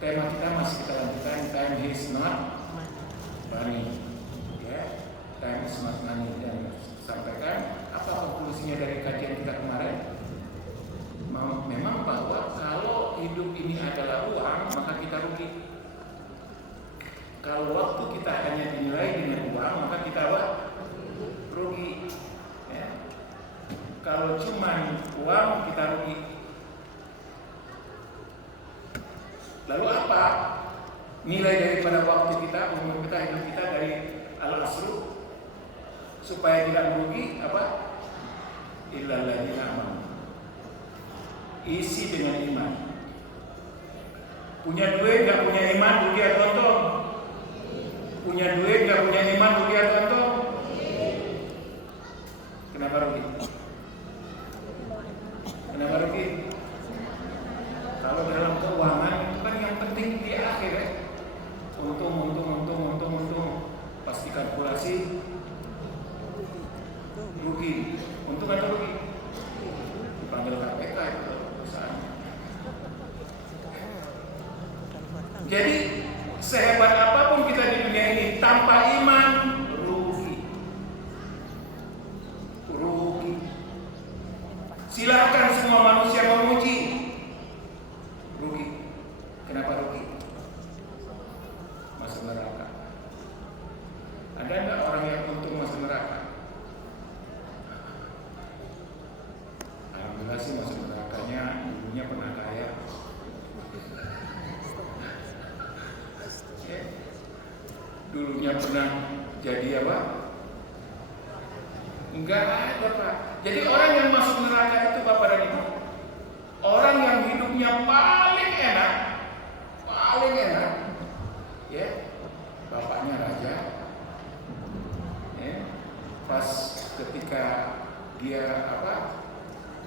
tema kita masih kita lanjutkan, time is not money. Ya, time is not money. Dan sampaikan apa konklusinya dari kajian kita kemarin? Memang bahwa kalau hidup ini adalah uang, maka kita rugi. Kalau waktu kita hanya dinilai dengan uang, maka kita rugi. Ya. Kalau cuma uang, kita rugi. Lalu apa nilai daripada waktu kita, umur kita, hidup kita dari al-asru supaya tidak merugi? Apa? Illal ladzina amanu. Isi dengan iman. Punya duit gak punya iman, rugi atau untung? Punya duit gak punya iman, rugi atau untung? Kenapa rugi? Kenapa rugi? Kalau dalam keuangan itu kan yang penting di akhir ya. Untung. Pas dikalkulasi rugi. Untung atau rugi? Dipanggil KPK itu perusahaan. Jadi sehebat apapun kita di dunia ini, tanpa iman rugi. Silakan semua manusia memuji, rugi. Kenapa rugi? Masuk neraka. Ada enggak orang yang untung masuk neraka? Alhamdulillah sih masuk nerakanya dulunya pernah kaya. Dulunya pernah jadi apa? Enggak ada, Pak. Jadi orang yang masuk neraka itu Bapak dan Ibu, orang yang hidupnya paling enak, ya, bapaknya raja, ya, pas ketika dia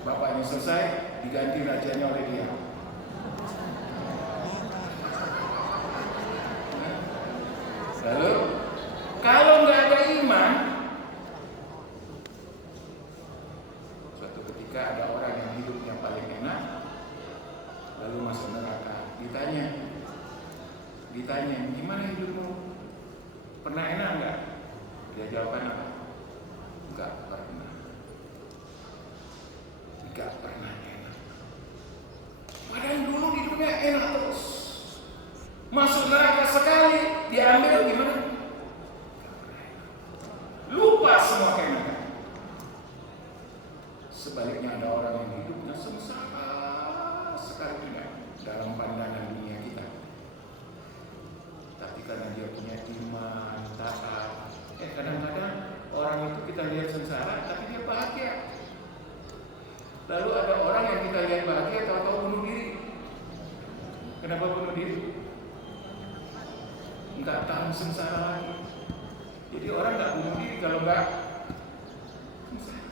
bapaknya selesai, diganti rajanya oleh dia. Lalu kalau nggak ada iman, suatu ketika ada orang yang hidupnya paling enak, lalu masuk neraka, ditanya, gimana hidupmu? Pernah enak nggak? Dia jawaban apa? Nggak pernah enak. Padahal dulu hidupnya enak terus. Masuk neraka sekali, diambil gimana? Lupa semua keenakan. Sebaliknya ada orang yang hidupnya sengsara sekali dalam pandangan dunia kita. Tapi karena dia punya iman, taat. Kadang-kadang orang itu kita lihat sengsara, tapi dia bahagia. Lalu ada orang yang kita lihat bahagia, tahu-tahu bunuh diri. Kenapa bunuh diri? Enggak tahan sengsara lagi. Jadi orang enggak bunuh diri kalau enggak sengsara.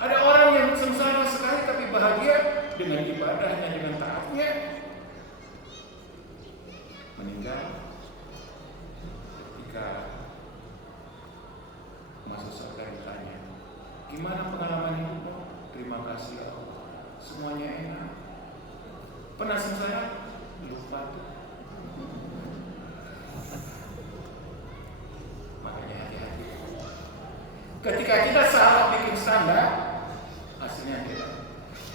Ada orang yang sengsara sekali tapi bahagia dengan ibadahnya, dengan taatnya. Meninggal ketika masuk surga ditanya, gimana pengalaman hidupmu? Terima kasih ya Allah, semuanya enak. Pernah sengsara? Lupa tuh. Makanya hati-hati. Ketika kita salah bikin standar, hasilnya beda.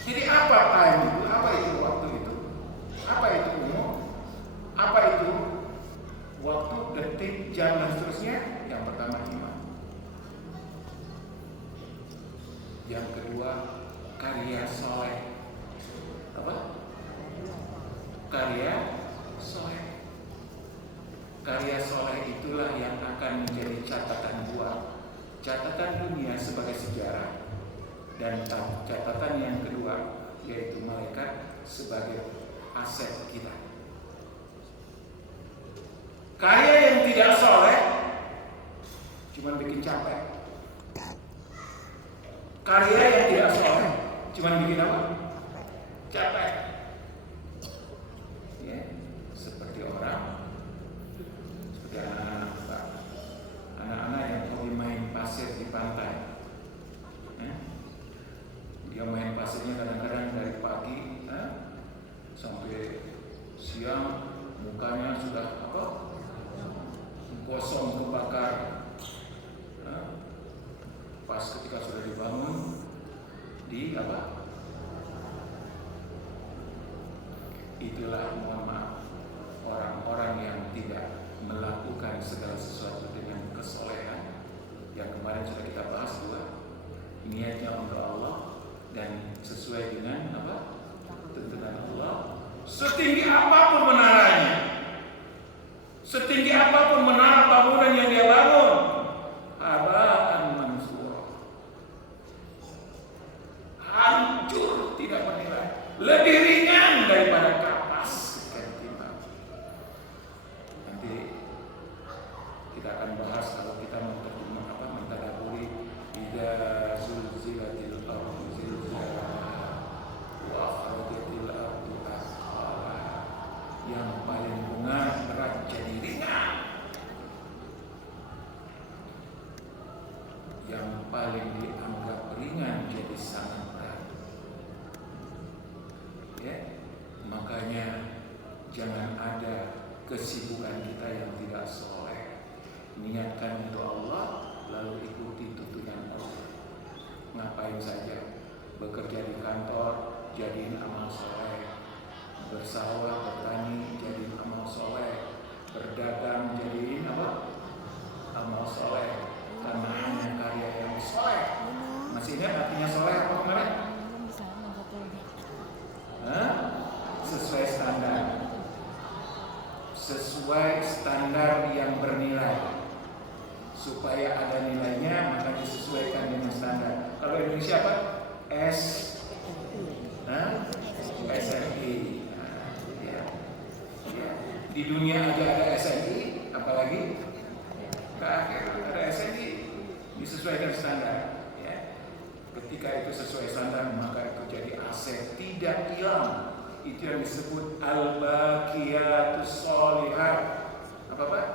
Jadi apa time itu? Apa itu waktu itu? Apa itu umur? Apa itu waktu, detik, jam, dan seterusnya? Yang pertama iman. Yang kedua karya soleh. Apa? Karya soleh. Karya soleh itulah yang akan menjadi catatan dunia sebagai sejarah, dan catatan yang kedua yaitu malaikat sebagai aset kita. Karya yang tidak soleh cuma bikin capek. Karya yang tidak soleh cuma bikin apa? Capek. Ya, seperti anak-anak yang hobi main pasir di pantai. Dia main pasirnya kadang-kadang dari pagi sampai siang, adalah, mohon maaf, orang-orang yang tidak melakukan segala sesuatu dengan kesolehan, yang kemarin sudah kita bahas juga, niatnya untuk Allah dan sesuai dengan apa? Tuntunan Allah. Setinggi apapun menaranya, setinggi apapun menara bangunan yang dia bangun, habaan mansura, hancur tidak bernilai, lebih ringan daripada kapas ketika ditimbang. Nanti kita akan bahas kalau kita mentadaburi idza zulzilatil ardu zilzalaha wa akhrajatil ardu athqalaha, yang paling berat jadi ringan, yang paling dianggap ringan jadi sangat berat. Ya, makanya jangan ada kesibukan kita yang tidak soleh. Niatkan untuk Allah, lalu ikuti tuntunan Allah. Ngapain saja, bekerja di kantor, jadiin amal soleh, bersawah, bertani, jadiin amal soleh, berdagang, jadiin apa? Amal soleh. Karena hanya karya yang soleh. Masih ingat artinya soleh apa kemarin? Sesuai standar. Sesuai standar yang bernilai. Supaya ada nilainya, maka disesuaikan dengan standar. Kalau Indonesia apa? SNI. Ya. Di dunia aja ada SNI, apalagi ke akhir ada SNI, disesuaikan standar. Ya. Ketika itu sesuai standar, maka itu jadi aset, tidak hilang. Itu yang disebut al-baqiyatus sholihat. Apa Pak?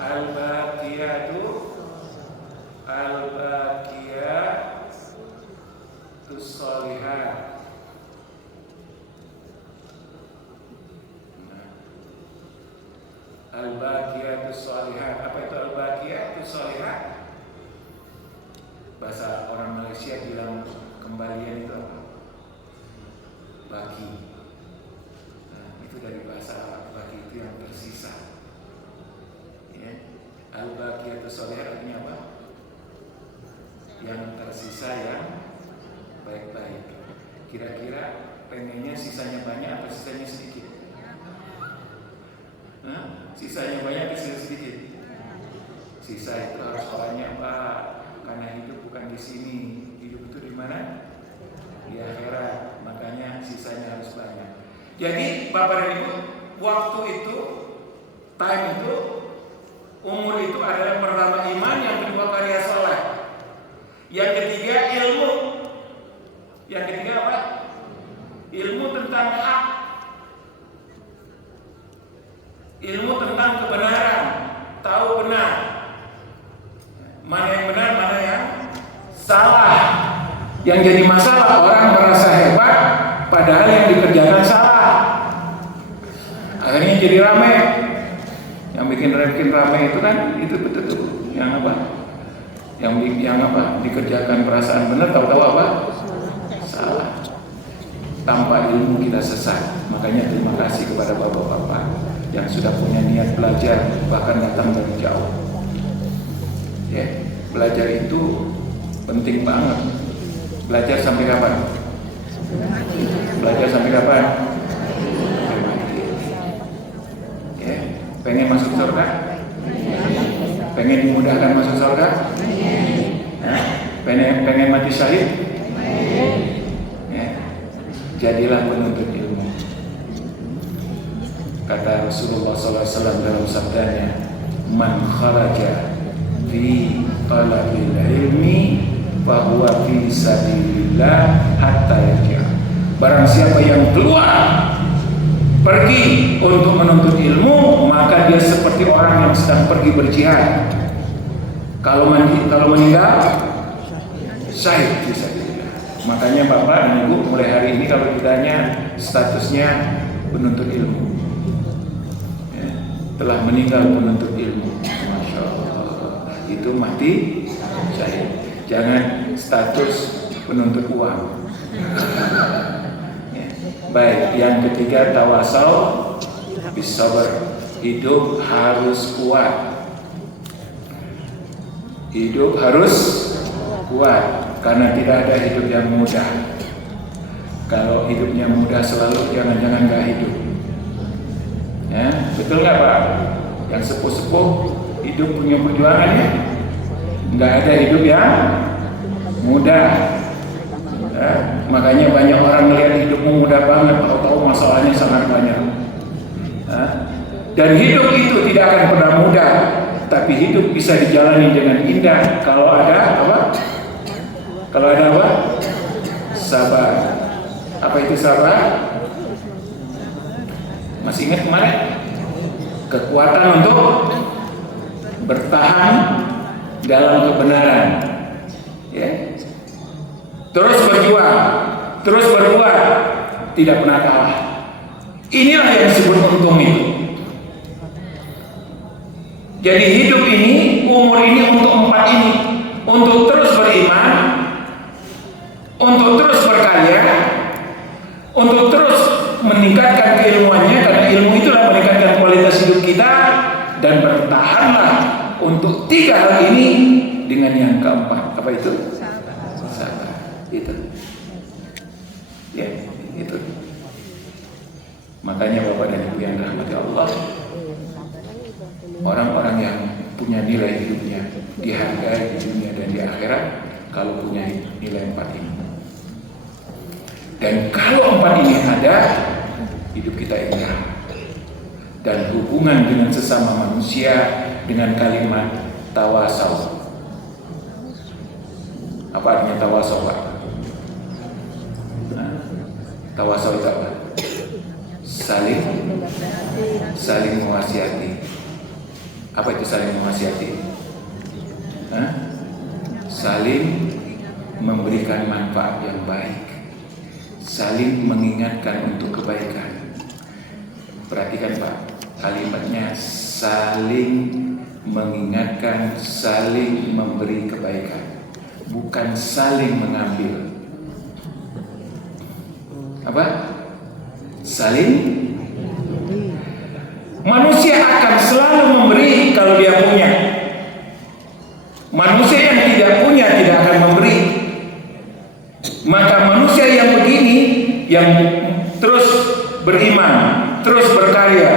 Al-baqiyatus sholihat. Al-baqiyatus sholihat. Apa itu al-baqiyatus sholihat? Bahasa orang Malaysia bilang kembalian itu apa? Baki. Nah, itu dari bahasa baki, itu yang tersisa. Ya. Al-baqiyatus sholihat artinya apa? Yang tersisa yang baik-baik. Kira-kira pengennya sisanya banyak atau sisanya sedikit? Sisanya banyak atau sisanya sedikit? Sisa itu harus banyak Pak, karena hidup bukan di sini. Hidup itu di mana? Di akhirat. Makanya sisanya harus banyak. Jadi Bapak dan Ibu, waktu itu, time itu, umur itu adalah pertama iman, yang kedua karya soleh, yang ketiga ilmu, yang ketiga apa? Ilmu tentang hak, ilmu tentang kebenaran, tahu benar mana yang benar, mana yang salah. Yang jadi masalah, orang merasa hebat padahal yang dikerjakan salah. Akhirnya jadi ramai. Yang bikin ramai itu kan itu betul-betul yang apa? Yang apa? Dikerjakan perasaan benar, tahu-tahu apa? Salah. Tanpa ilmu kita sesat. Makanya terima kasih kepada bapak-bapak yang sudah punya niat belajar, bahkan datang dari jauh. Ya, belajar itu penting banget. Belajar sampai kapan? Belajar sampai kapan? Ya, pengen masuk surga? Pengen dimudahkan masuk surga? Ya, pengen mati syahid? Ya, jadilah penuntut ilmu. Kata Rasulullah SAW dalam sabdanya, man kharaja fi talabil ilmi fahuwa fi sabilillah hatta yarji'a. Barang siapa yang keluar pergi untuk menuntut ilmu, maka dia seperti orang yang sedang pergi berjihad. Kalau meninggal syahid fi sabilillah. Makanya Bapak dan Ibu, mulai hari ini kalau ditanya statusnya penuntut ilmu, ya, telah meninggal penuntut ilmu, Masya Allah, itu mati syahid. Jangan status penuntut uang. Ya. Baik, yang ketiga tawasau bisabar. Hidup harus kuat. Hidup harus kuat karena tidak ada hidup yang mudah. Kalau hidupnya mudah selalu, jangan-jangan gak hidup. Ya, betul nggak Pak? Yang sepuh-sepuh hidup punya perjuangannya. Nggak ada hidup yang mudah. Ya, makanya banyak orang melihat hidupmu mudah banget, tahu-tahu masalahnya sangat banyak. Ya, dan hidup itu tidak akan pernah mudah, tapi hidup bisa dijalani dengan indah kalau ada apa? Kalau ada apa? Sabar. Apa itu sabar? Masih ingat kemarin? Kekuatan untuk bertahan dalam kebenaran. Ya. Terus berjuang, terus berbuat, tidak pernah kalah. Inilah yang disebut untung itu. Jadi hidup ini, umur ini untuk 4 ini, untuk terus beriman, untuk terus berkarya, untuk terus meningkatkan keilmuannya, karena ilmu itulah meningkatkan kualitas hidup kita, dan bertahanlah untuk 3 hal ini dengan yang keempat. Apa itu? Sabar. Itu. Ya, itu. Makanya Bapak dan Ibu yang dirahmati Allah, orang-orang yang punya nilai hidupnya dihargai di dunia dan di akhirat kalau punya nilai 4 ini. Dan kalau 4 ini ada, hidup kita indah. Dan hubungan dengan sesama manusia dengan kalimat tawasau. Apa artinya tawasau, Pak? Tawasau itu apa? Saling mewasiati. Apa itu saling mewasiati? Saling memberikan manfaat yang baik, saling mengingatkan untuk kebaikan. Perhatikan Pak, kalimatnya saling mengingatkan, saling memberi kebaikan, bukan saling mengambil. Apa? Saling. Manusia akan selalu memberi kalau dia punya. Manusia yang tidak punya tidak akan memberi. Maka manusia yang begini, yang terus beriman, terus berkarya,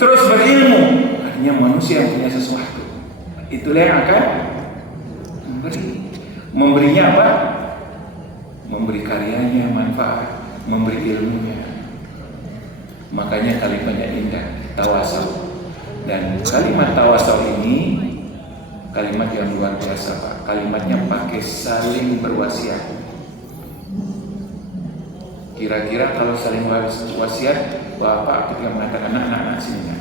terus berilmu, artinya manusia yang punya sesuatu. Itulah yang akan memberi. Memberinya apa? Memberi karyanya, manfaat, memberi ilmunya. Makanya kalimatnya indah, tawasau. Dan kalimat tawasau ini kalimat yang luar biasa Pak. Kalimatnya pakai saling berwasiat. Kira-kira kalau saling wasiat, Bapak ketika mengatakan anak-anak sini,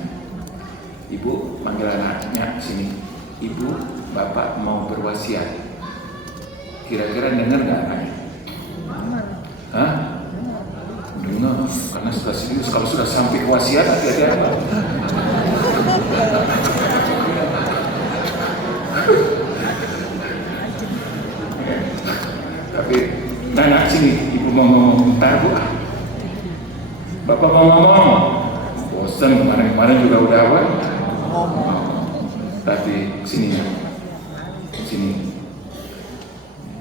Ibu manggil anaknya sini, Ibu, Bapak mau berwasiat. Kira-kira dengar nggak anaknya? Hah? Dengar, karena sudah serius. Kalau sudah sampai ke wasiat, hati-hati apa? Tapi anak sini, Ibu mau ngomong, bentar Bu. Bapak mau ngomong, bosan kemarin juga udah apa? Tapi sini ya, sini.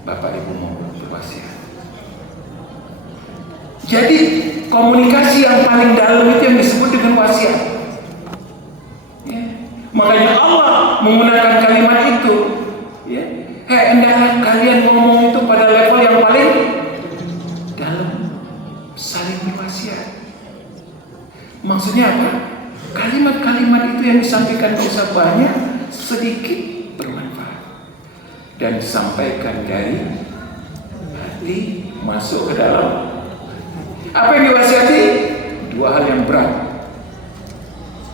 Bapak Ibu mau berwasiat. Jadi komunikasi yang paling dalam itu yang disebut dengan wasiat. Ya. Makanya Allah menggunakan kalimat itu. Ya. Hendaklah kalian ngomong itu pada level yang paling dalam, saling berwasiat. Maksudnya apa? Kalimat-kalimat itu yang disampaikan tidak usah banyak, sedikit bermanfaat, dan disampaikan dari hati masuk ke dalam. Apa yang diwasiati? 2 hal yang berat,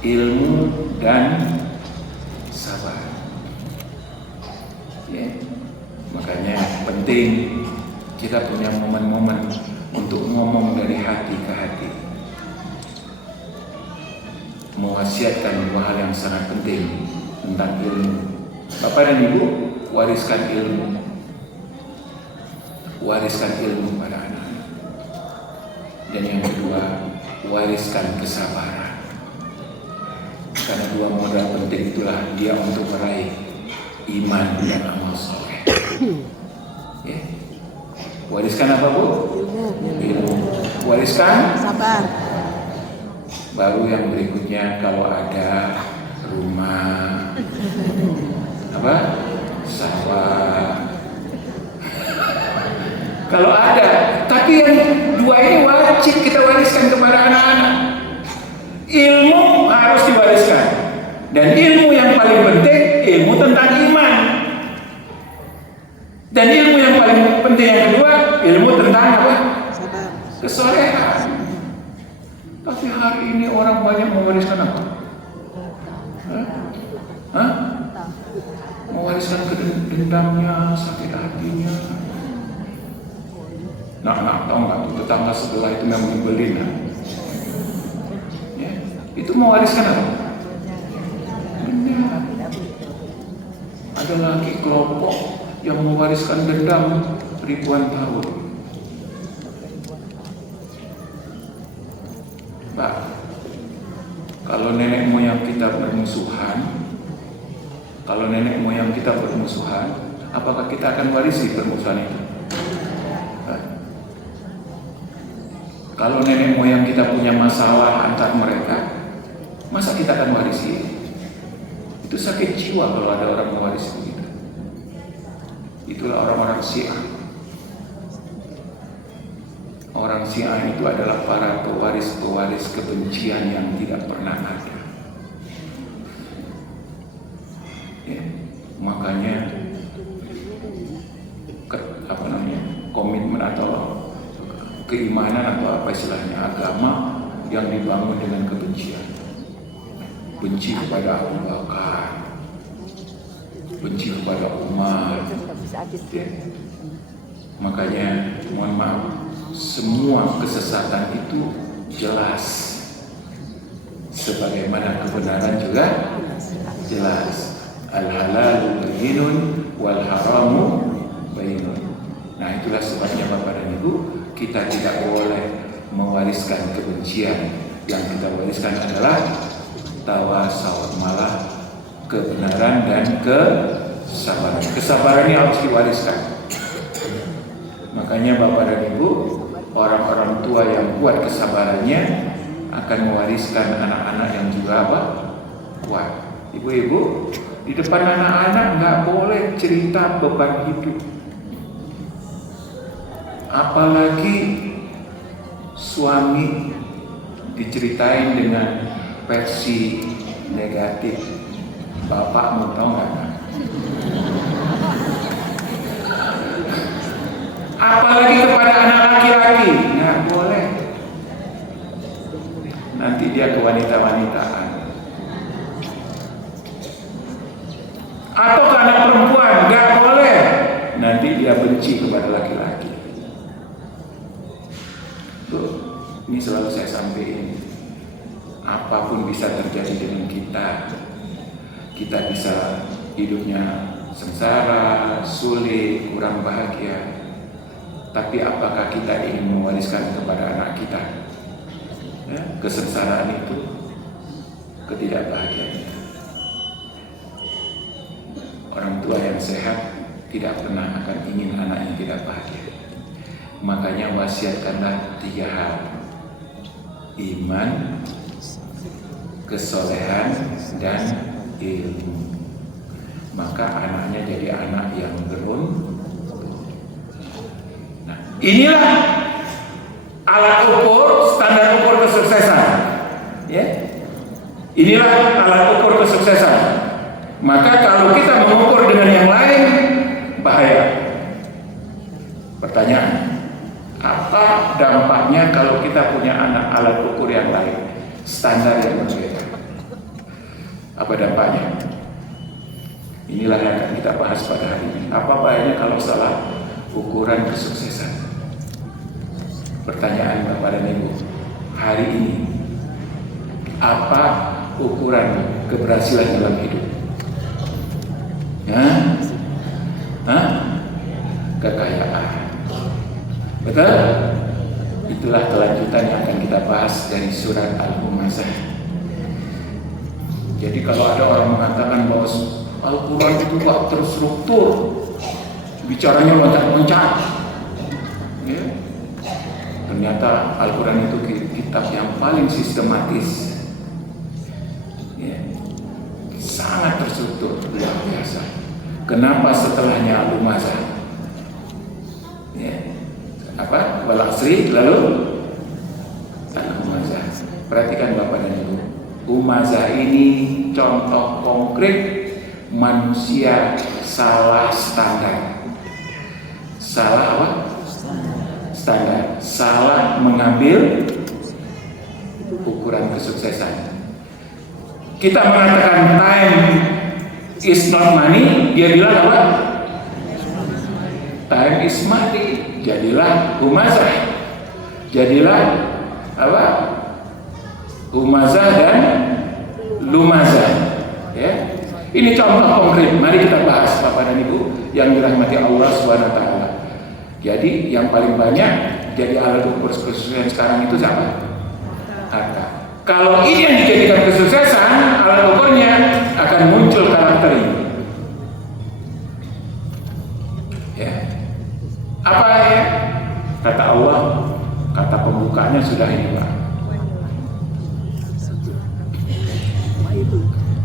ilmu dan sabar. Ya. Makanya penting kita punya momen-momen untuk ngomong dari hati ke hati. Mewasiatkan 2 hal yang sangat penting tentang ilmu. Bapak dan Ibu, wariskan ilmu. Wariskan ilmu pada anak. Dan yang kedua, wariskan kesabaran. Karena dua modal penting itulah dia untuk meraih iman dan amal soleh. Ya. Wariskan apa, Bu? Ilmu. Wariskan Sabar. Baru yang berikutnya, kalau ada rumah, apa? Sawah. Kalau ada, tapi yang dua ini wajib kita wariskan kepada anak-anak. Ilmu harus diwariskan. Dan ilmu yang paling penting, ilmu tentang iman. Dan ilmu yang paling penting yang kedua, ilmu tentang apa? Sabar. Kesolehan. Tapi hari ini orang banyak mewariskan apa? Hah? Mewariskan dendamnya, sakit hatinya. Nah, tahu nggak tuh tetangga sebelah itu memang nyebelin, nah. Ya, itu mewariskan apa? Dendam. Ada lagi kelompok yang mewariskan dendam ribuan tahun. Pak, kalau nenek moyang kita bermusuhan, apakah kita akan warisi permusuhan itu? Kalau nenek moyang kita punya masalah antar mereka, masa kita akan warisi? Itu sakit jiwa kalau ada orang mewarisi begitu. Itulah orang-orang Syiah. Orang Syiah itu adalah para pewaris-pewaris kebencian yang tidak pernah ada. Ya, makanya komitmen atau keimanan atau apa istilahnya agama yang dibangun dengan kebencian. Benci kepada Abu Bakar, benci kepada Umar. Ya. Makanya mohon maaf, semua kesesatan itu jelas, sebagaimana kebenaran juga jelas. Al-halalu bayyinun wal haramu bayyinun. Nah, itulah sebabnya Bapak dan Ibu, kita tidak boleh mewariskan kebencian. Yang kita wariskan adalah tawasau, malah kebenaran dan kesabaran. Kesabaran ini harus diwariskan. Makanya Bapak dan Ibu, orang-orang tua yang kuat kesabarannya akan mewariskan anak-anak yang juga apa? Kuat. Ibu-ibu, di depan anak-anak nggak boleh cerita beban hidup. Apalagi suami diceritain dengan versi negatif. Bapak mau tahu nggak? Apalagi kepada anak laki-laki, nggak boleh. Nanti dia kewanita-wanitaan. Atau ke anak perempuan, nggak boleh. Nanti dia benci kepada laki-laki. Tuh, ini selalu saya sampaikan. Apapun bisa terjadi dengan kita. Kita bisa hidupnya sengsara, sulit, kurang bahagia. Tapi apakah kita ingin mewariskan kepada anak kita kesengsaraan itu, ketidakbahagiaan itu? Orang tua yang sehat tidak pernah akan ingin anaknya tidak bahagia. Makanya wasiatkanlah 3 hal: iman, kesolehan, dan ilmu. Maka anaknya jadi anak yang beruntung. Nah, inilah alat ukur, standar ukur kesuksesan. Ya, inilah alat ukur kesuksesan. Maka kalau kita mengukur dengan yang lain, bahaya. Pertanyaan, apa dampaknya kalau kita punya alat ukur yang lain, standar yang berbeda? Apa dampaknya? Inilah yang akan kita bahas pada hari ini. Apa bahayanya kalau salah ukuran kesuksesan? Pertanyaan Bapak dan Ibu, hari ini apa ukuran keberhasilan dalam hidup? Kekayaan. Betul? Itulah kelanjutan yang akan kita bahas dari surat Al-Humazah. Jadi kalau ada orang mengatakan bahwa Al-Quran itu gak terstruktur, bicaranya loncat-loncat, ya. Ternyata Al-Quran itu kitab yang paling sistematis, ya. Sangat terstruktur, luar biasa. Kenapa setelahnya Al-Humazah? Ya. Apa? Wal Asri, lalu Al-Humazah. Perhatikan Bapak dan Ibu, Humazah ini contoh konkret manusia salah standar. Salah apa? Standar. Salah mengambil ukuran kesuksesan. Kita mengatakan time is not money, dia bilang apa? Time is money. Jadilah Humazah. Jadilah apa? Humazah dan Lumazah. Ya. Ini contoh konkret. Mari kita bahas Bapak dan Ibu yang dirahmati Allah SWT. Jadi yang paling banyak jadi alat ukur kesuksesan sekarang itu siapa? Harta. Kalau ini yang dijadikan kesuksesan, alat ukurnya akan muncul karakter ini. Ya. Apa ya? Kata Allah, kata pembukanya sudah ini Pak.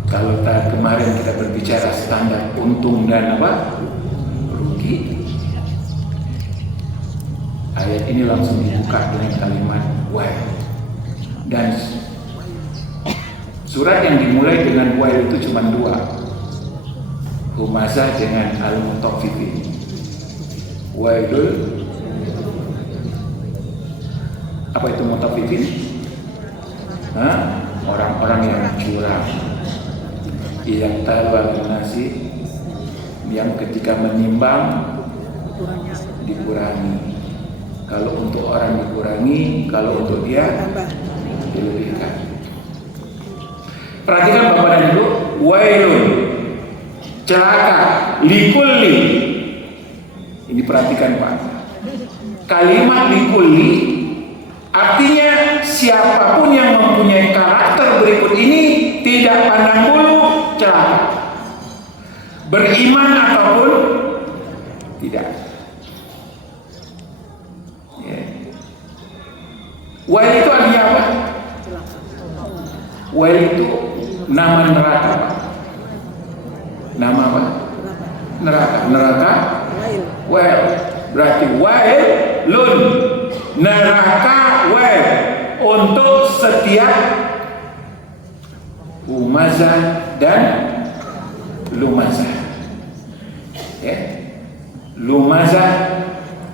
Kalau kemarin kita berbicara standar untung dan apa? Rugi. Ayat ini langsung dibuka dengan kalimat wail. Dan surat yang dimulai dengan wail itu cuma dua. Humazah dengan Al-Mutaffifin. Wailul, apa itu mutaffifin? Orang-orang yang curang, yang tabal nasi, yang ketika menimbang dikurangi. Kalau untuk orang dikurangi, kalau untuk dia dilebihkan. Perhatikan Bapak dan Ibu, wailun, celaka, likulli. Ini perhatikan Pak. Kalimat likulli artinya siapapun yang mempunyai karakter berikut ini tidak pandang bulu, celaka. Beriman ataupun tidak. Ya. Wail itu artinya apa? Wail itu nama neraka. Nama apa? Neraka. Neraka. Wail. Berarti wail lun. Neraka wail untuk setiap Humazah dan Lumazah. Ya. Lumazah,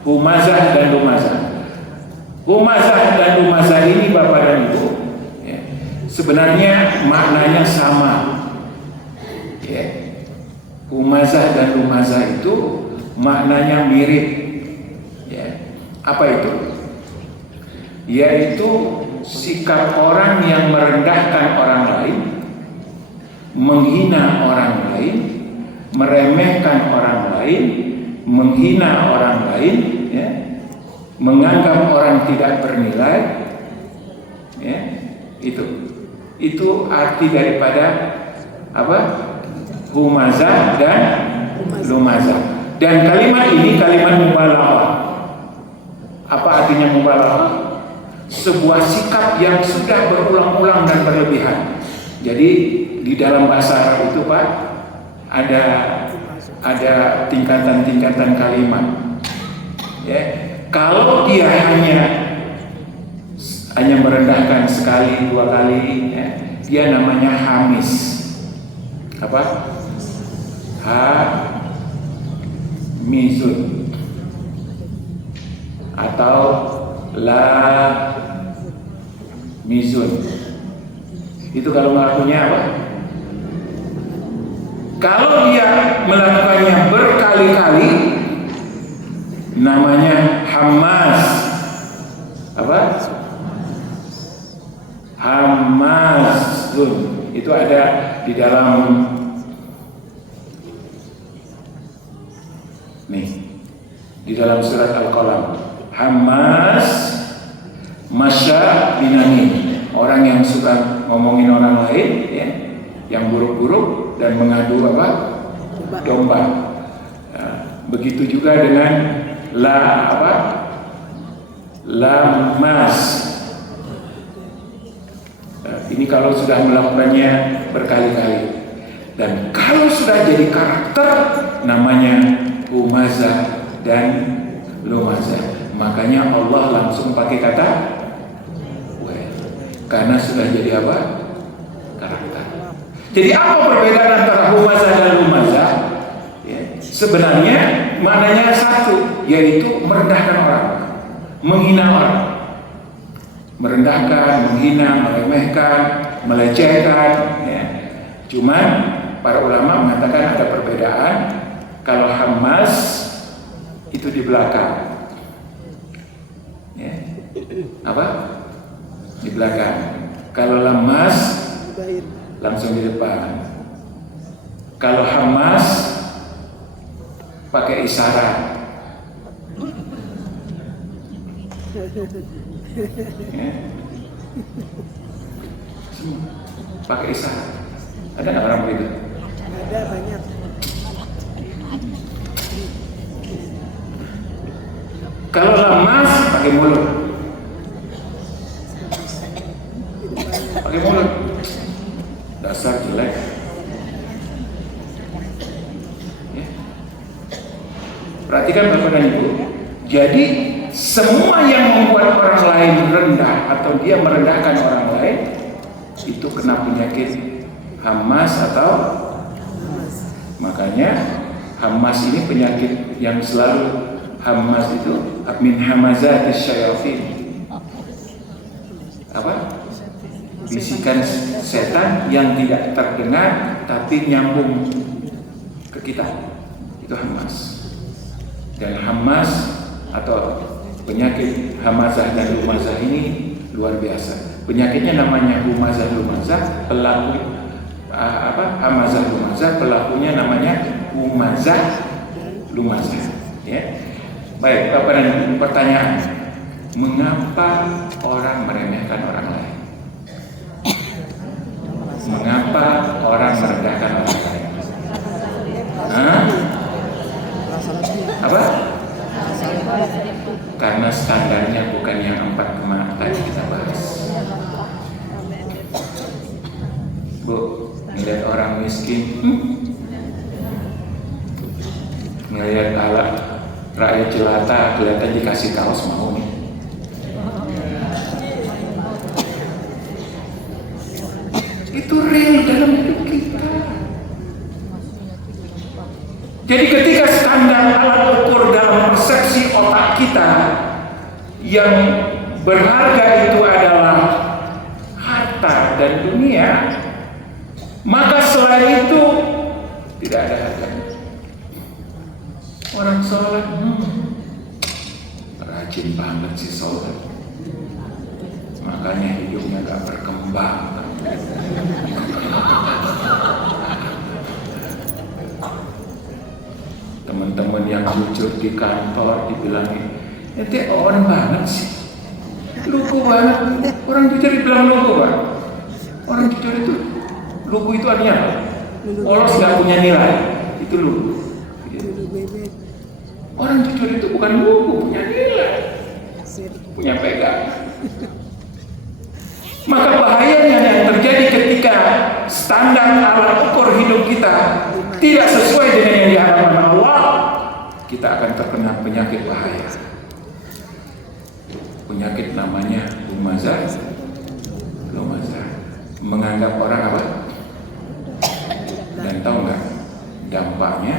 Humazah dan Lumazah. Humazah dan Lumazah ini Bapak dan Ibu, ya, sebenarnya maknanya sama. Ya. Humazah dan Lumazah itu maknanya mirip. Ya. Apa itu? Yaitu sikap orang yang merendahkan orang lain, menghina orang lain, meremehkan orang lain, menghina orang lain, ya, menganggap orang tidak bernilai, ya, itu arti daripada apa? Humazah dan Lumazah. Dan kalimat ini kalimat mubalaghah. Apa artinya mubalaghah? Sebuah sikap yang sudah berulang-ulang dan berlebihan. Jadi di dalam bahasa Arab itu Pak ada tingkatan-tingkatan kalimat. Ya, kalau dia hanya merendahkan sekali dua kali, ya, dia namanya hamis. Apa? Hamizun atau la mizun. Itu kalau melakukannya apa? Kalau dia melakukannya berkali-kali namanya hamas. Apa? Hamazun. Itu ada di dalam di dalam surat Al-Qalam. Hamas masya binamim, orang yang suka ngomongin orang lain, ya, yang buruk-buruk dan mengadu apa? Domba. Nah, begitu juga dengan lamas. Nah, ini kalau sudah melakukannya berkali-kali, dan kalau sudah jadi karakter namanya humazah dan lumazah. Makanya Allah langsung pakai kata karena sudah jadi apa? Karakter. Jadi apa perbedaan antara humazah dan lumazah? Ya, sebenarnya maknanya satu, yaitu merendahkan orang, menghina orang, merendahkan, menghina, meremehkan, melecehkan. Ya. Cuman para ulama mengatakan ada perbedaan. Kalau hamas itu di belakang. Ya. Apa? Di belakang. Kalau lamas langsung di depan. Kalau hamas pakai isyarat. Ya. Pakai isyarat. Ada nggak orang begitu? Ada banyak. Kalau lamas pakai mulut. Pakai mulut. Dasar jelek. Ya. Perhatikan Bapak dan Ibu. Jadi semua yang membuat orang lain rendah atau dia merendahkan orang lain itu kena penyakit hamas atau makanya hamas ini penyakit yang selalu hamas itu min hamazatis syayatin. Apa? Bisikan setan yang tidak terdengar tapi nyambung ke kita. Itu hamas. Dan hamas atau penyakit hamazah dan lumazah ini luar biasa. Penyakitnya namanya humazah lumazah, pelaku hamazah lumazah, pelakunya namanya humazah lumazah. Ya. Baik, Bapak dan Ibu, pertanyaan, mengapa orang meremehkan orang lain? Mengapa orang merendahkan orang lain? Hah? Apa? Karena standarnya bukan yang 4 kemarin tadi kita bahas. Bu, melihat orang miskin, melihat rakyat jelata, kelihatan dikasih kaos mau nih. Itu real dalam hidup kita. Jadi ketika standar alat ukur dalam persepsi otak kita yang berharga itu adalah harta dan dunia, maka selain itu tidak ada harganya. Orang sholat, rajin banget sih sholat, makanya hidupnya gak berkembang. Teman-teman yang jujur di kantor dibilangin, ente on banget sih, lugu banget. Orang jujur dibilang lugu, Pak. Orang jujur itu, lugu itu artinya apa? Polos gak punya nilai, itu lugu. Orang jujur itu bukan lugu, punya nilai, punya pegangan. Maka bahayanya yang terjadi ketika standar alat ukur hidup kita tidak sesuai dengan yang diharapkan Allah, kita akan terkena penyakit bahaya. Penyakit namanya lumazah. Menganggap orang apa? Dan tahu nggak dampaknya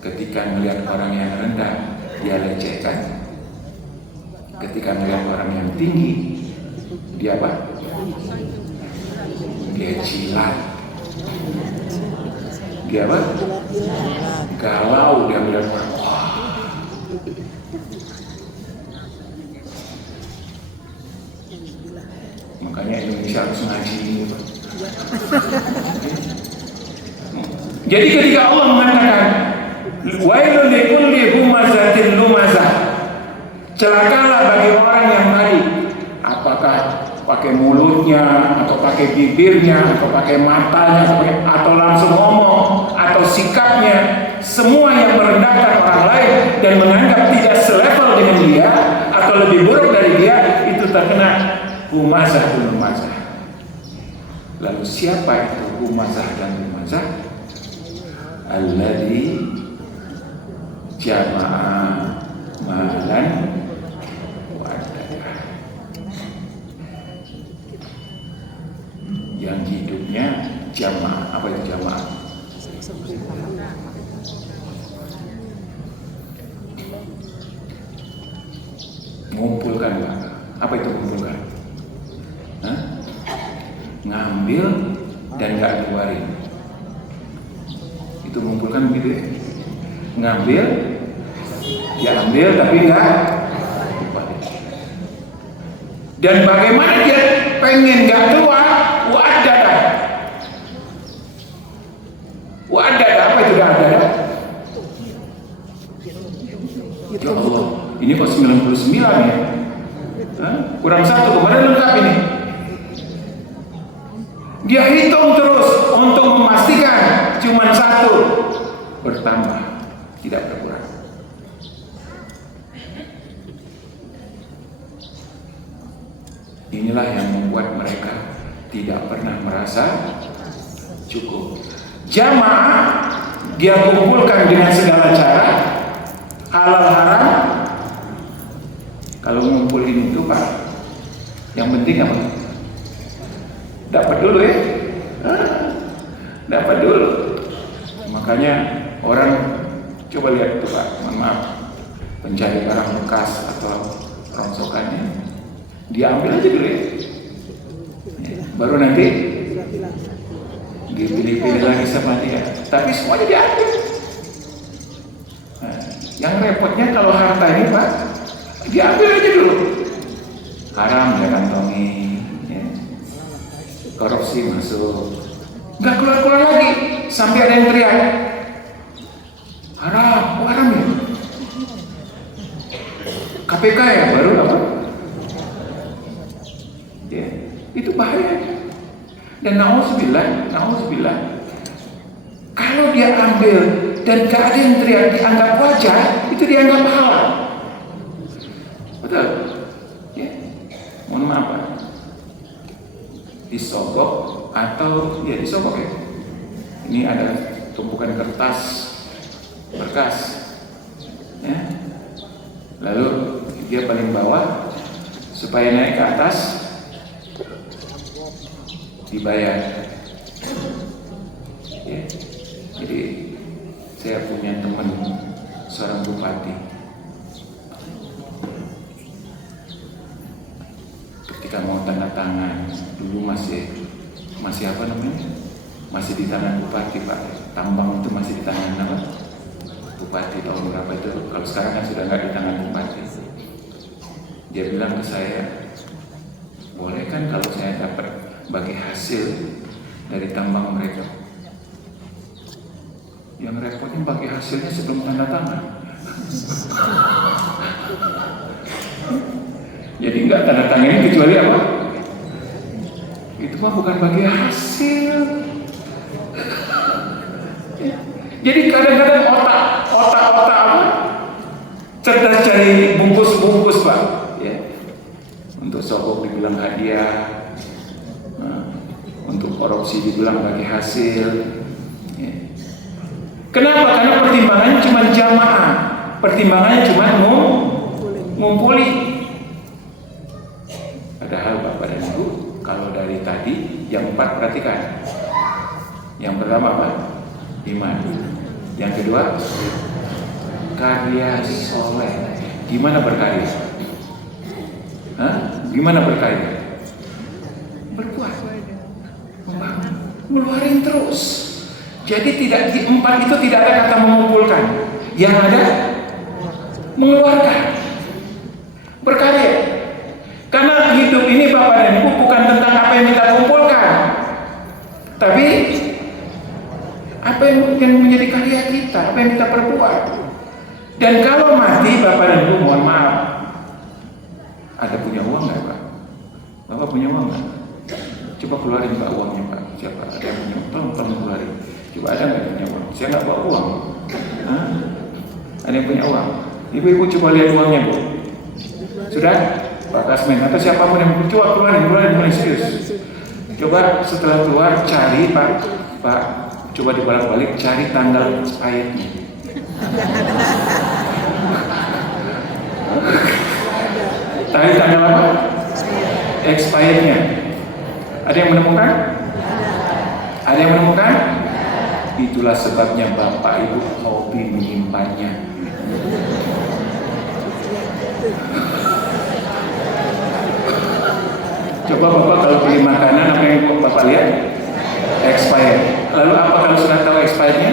ketika melihat orang yang rendah dia lecehkan, ketika melihat orang yang tinggi dia apa? Dia jilat. Dia apa? Galau dia melihat orang. Makanya Indonesia harus ngaji. Jadi ketika Allah mengatakan wailul likulli humazatin lumazah, celakalah bagi orang yang tadi. Apa pakai mulutnya, atau pakai bibirnya, atau pakai matanya, atau langsung ngomong, atau sikapnya, semua yang merendahkan orang lain dan menganggap tidak selevel dengan dia atau lebih buruk dari dia, itu terkena humazah dan lumazah. Lalu siapa itu humazah dan lumazah? Alladzi jama'a malan wa addadah, yang hidupnya jamaah. Apa itu jamaah? Mengumpulkan. Apa itu mengumpulkan? Ngambil dan gak keluarin. Itu mengumpulkan begitu ya. Ngambil, dia ambil tapi gak keluarin. Dan bagaimana dia pengen gak keluar? Wa'adada. Wa'adada, apa itu wa'adada? Ya Allah, ini kok 99 ya? Kurang satu, kemarin lengkap ini. Dia hitung terus untuk memastikan cuma satu, bertambah, tidak berkurang. Inilah yang membuat mereka tidak pernah merasa cukup. Jamaah dia kumpulkan dengan segala cara, halal haram. Kalau ngumpulin itu Pak, yang penting apa? Dapat dulu ya, dapat dulu. Makanya orang coba lihat itu Pak, maaf, pencari barang bekas atau rongsokannya, dia ambil aja dulu ya, baru nanti dipilih-pilih lagi sama dia. Tapi semuanya diambil. Nah, yang repotnya kalau harta ini Pak, diambil aja dulu. Haram ya kantongi, ya. Korupsi masuk, nggak keluar-keluar lagi sampai ada yang teriak haram, haram ya. KPK ya baru apa? Ya, itu bahaya. Dan nauzubillah, kalau dia ambil dan gak ada yang teriak, dianggap wajar, itu dianggap halal. Betul? Ya. Mohon maaf Pak, disogok atau ya disogok ya. Ini ada tumpukan kertas berkas, ya. Lalu dia paling bawah supaya naik ke atas dibayar. Ya. Jadi saya punya teman seorang bupati. Ketika mau tanda tangan, dulu masih apa namanya? Masih di tangan bupati Pak. Tambang itu masih di tangan apa? Bupati tahun berapa itu? Kalau sekarang kan sudah nggak di tangan bupati. Dia bilang ke saya, boleh kan kalau saya dapat bagi hasil dari tambang mereka? Yang repotnya bagi hasilnya sebelum tanda tangan. Jadi nggak tanda tangan kecuali apa? Itu mah bukan bagi hasil. Jadi kadang-kadang otak apa? Cerdas cari bungkus-bungkus Pak. Ya. Untuk sogok dibilang hadiah, untuk korupsi dibilang bagi hasil. Ya. Kenapa? Karena pertimbangannya cuma jamaah, pertimbangannya cuma ngumpuli. Padahal Bapak dan Ibu, kalau dari tadi yang 4 perhatikan. Yang pertama apa? Iman. Yang kedua, karya soleh. Gimana berkarya? Gimana berkarya? Berbuat, membangun, ngeluarin terus. Jadi tidak di 4 itu tidak ada kata mengumpulkan, yang ada mengeluarkan, berkarya. Karena hidup ini Bapak dan Ibu bukan tentang apa yang kita kumpulkan, tapi apa yang menjadi karya kita, apa yang kita perbuat. Dan kalau mati Bapak dan Ibu, mohon maaf, ada punya uang nggak Pak? Bapak punya uang nggak? Coba keluarin Pak uangnya Pak. Siapa? Ada yang punya uang? Tolong keluarin. Coba ada nggak yang punya uang? Saya nggak bawa uang. Hah? Ada yang punya uang? Ibu-ibu coba lihat uangnya Bu. Sudah? Pak Kasmen atau siapapun yang coba keluarin serius. Coba setelah keluar cari Pak, coba dibolak-balik cari tanggal expirednya. Cari tanggal apa? Expirednya. Ada yang menemukan? Ada yang menemukan? Itulah sebabnya Bapak Ibu hobi menyimpannya. Coba Bapak kalau beli makanan apa yang Bapak lihat? Expired. Lalu apa kalau sudah tahu expirednya?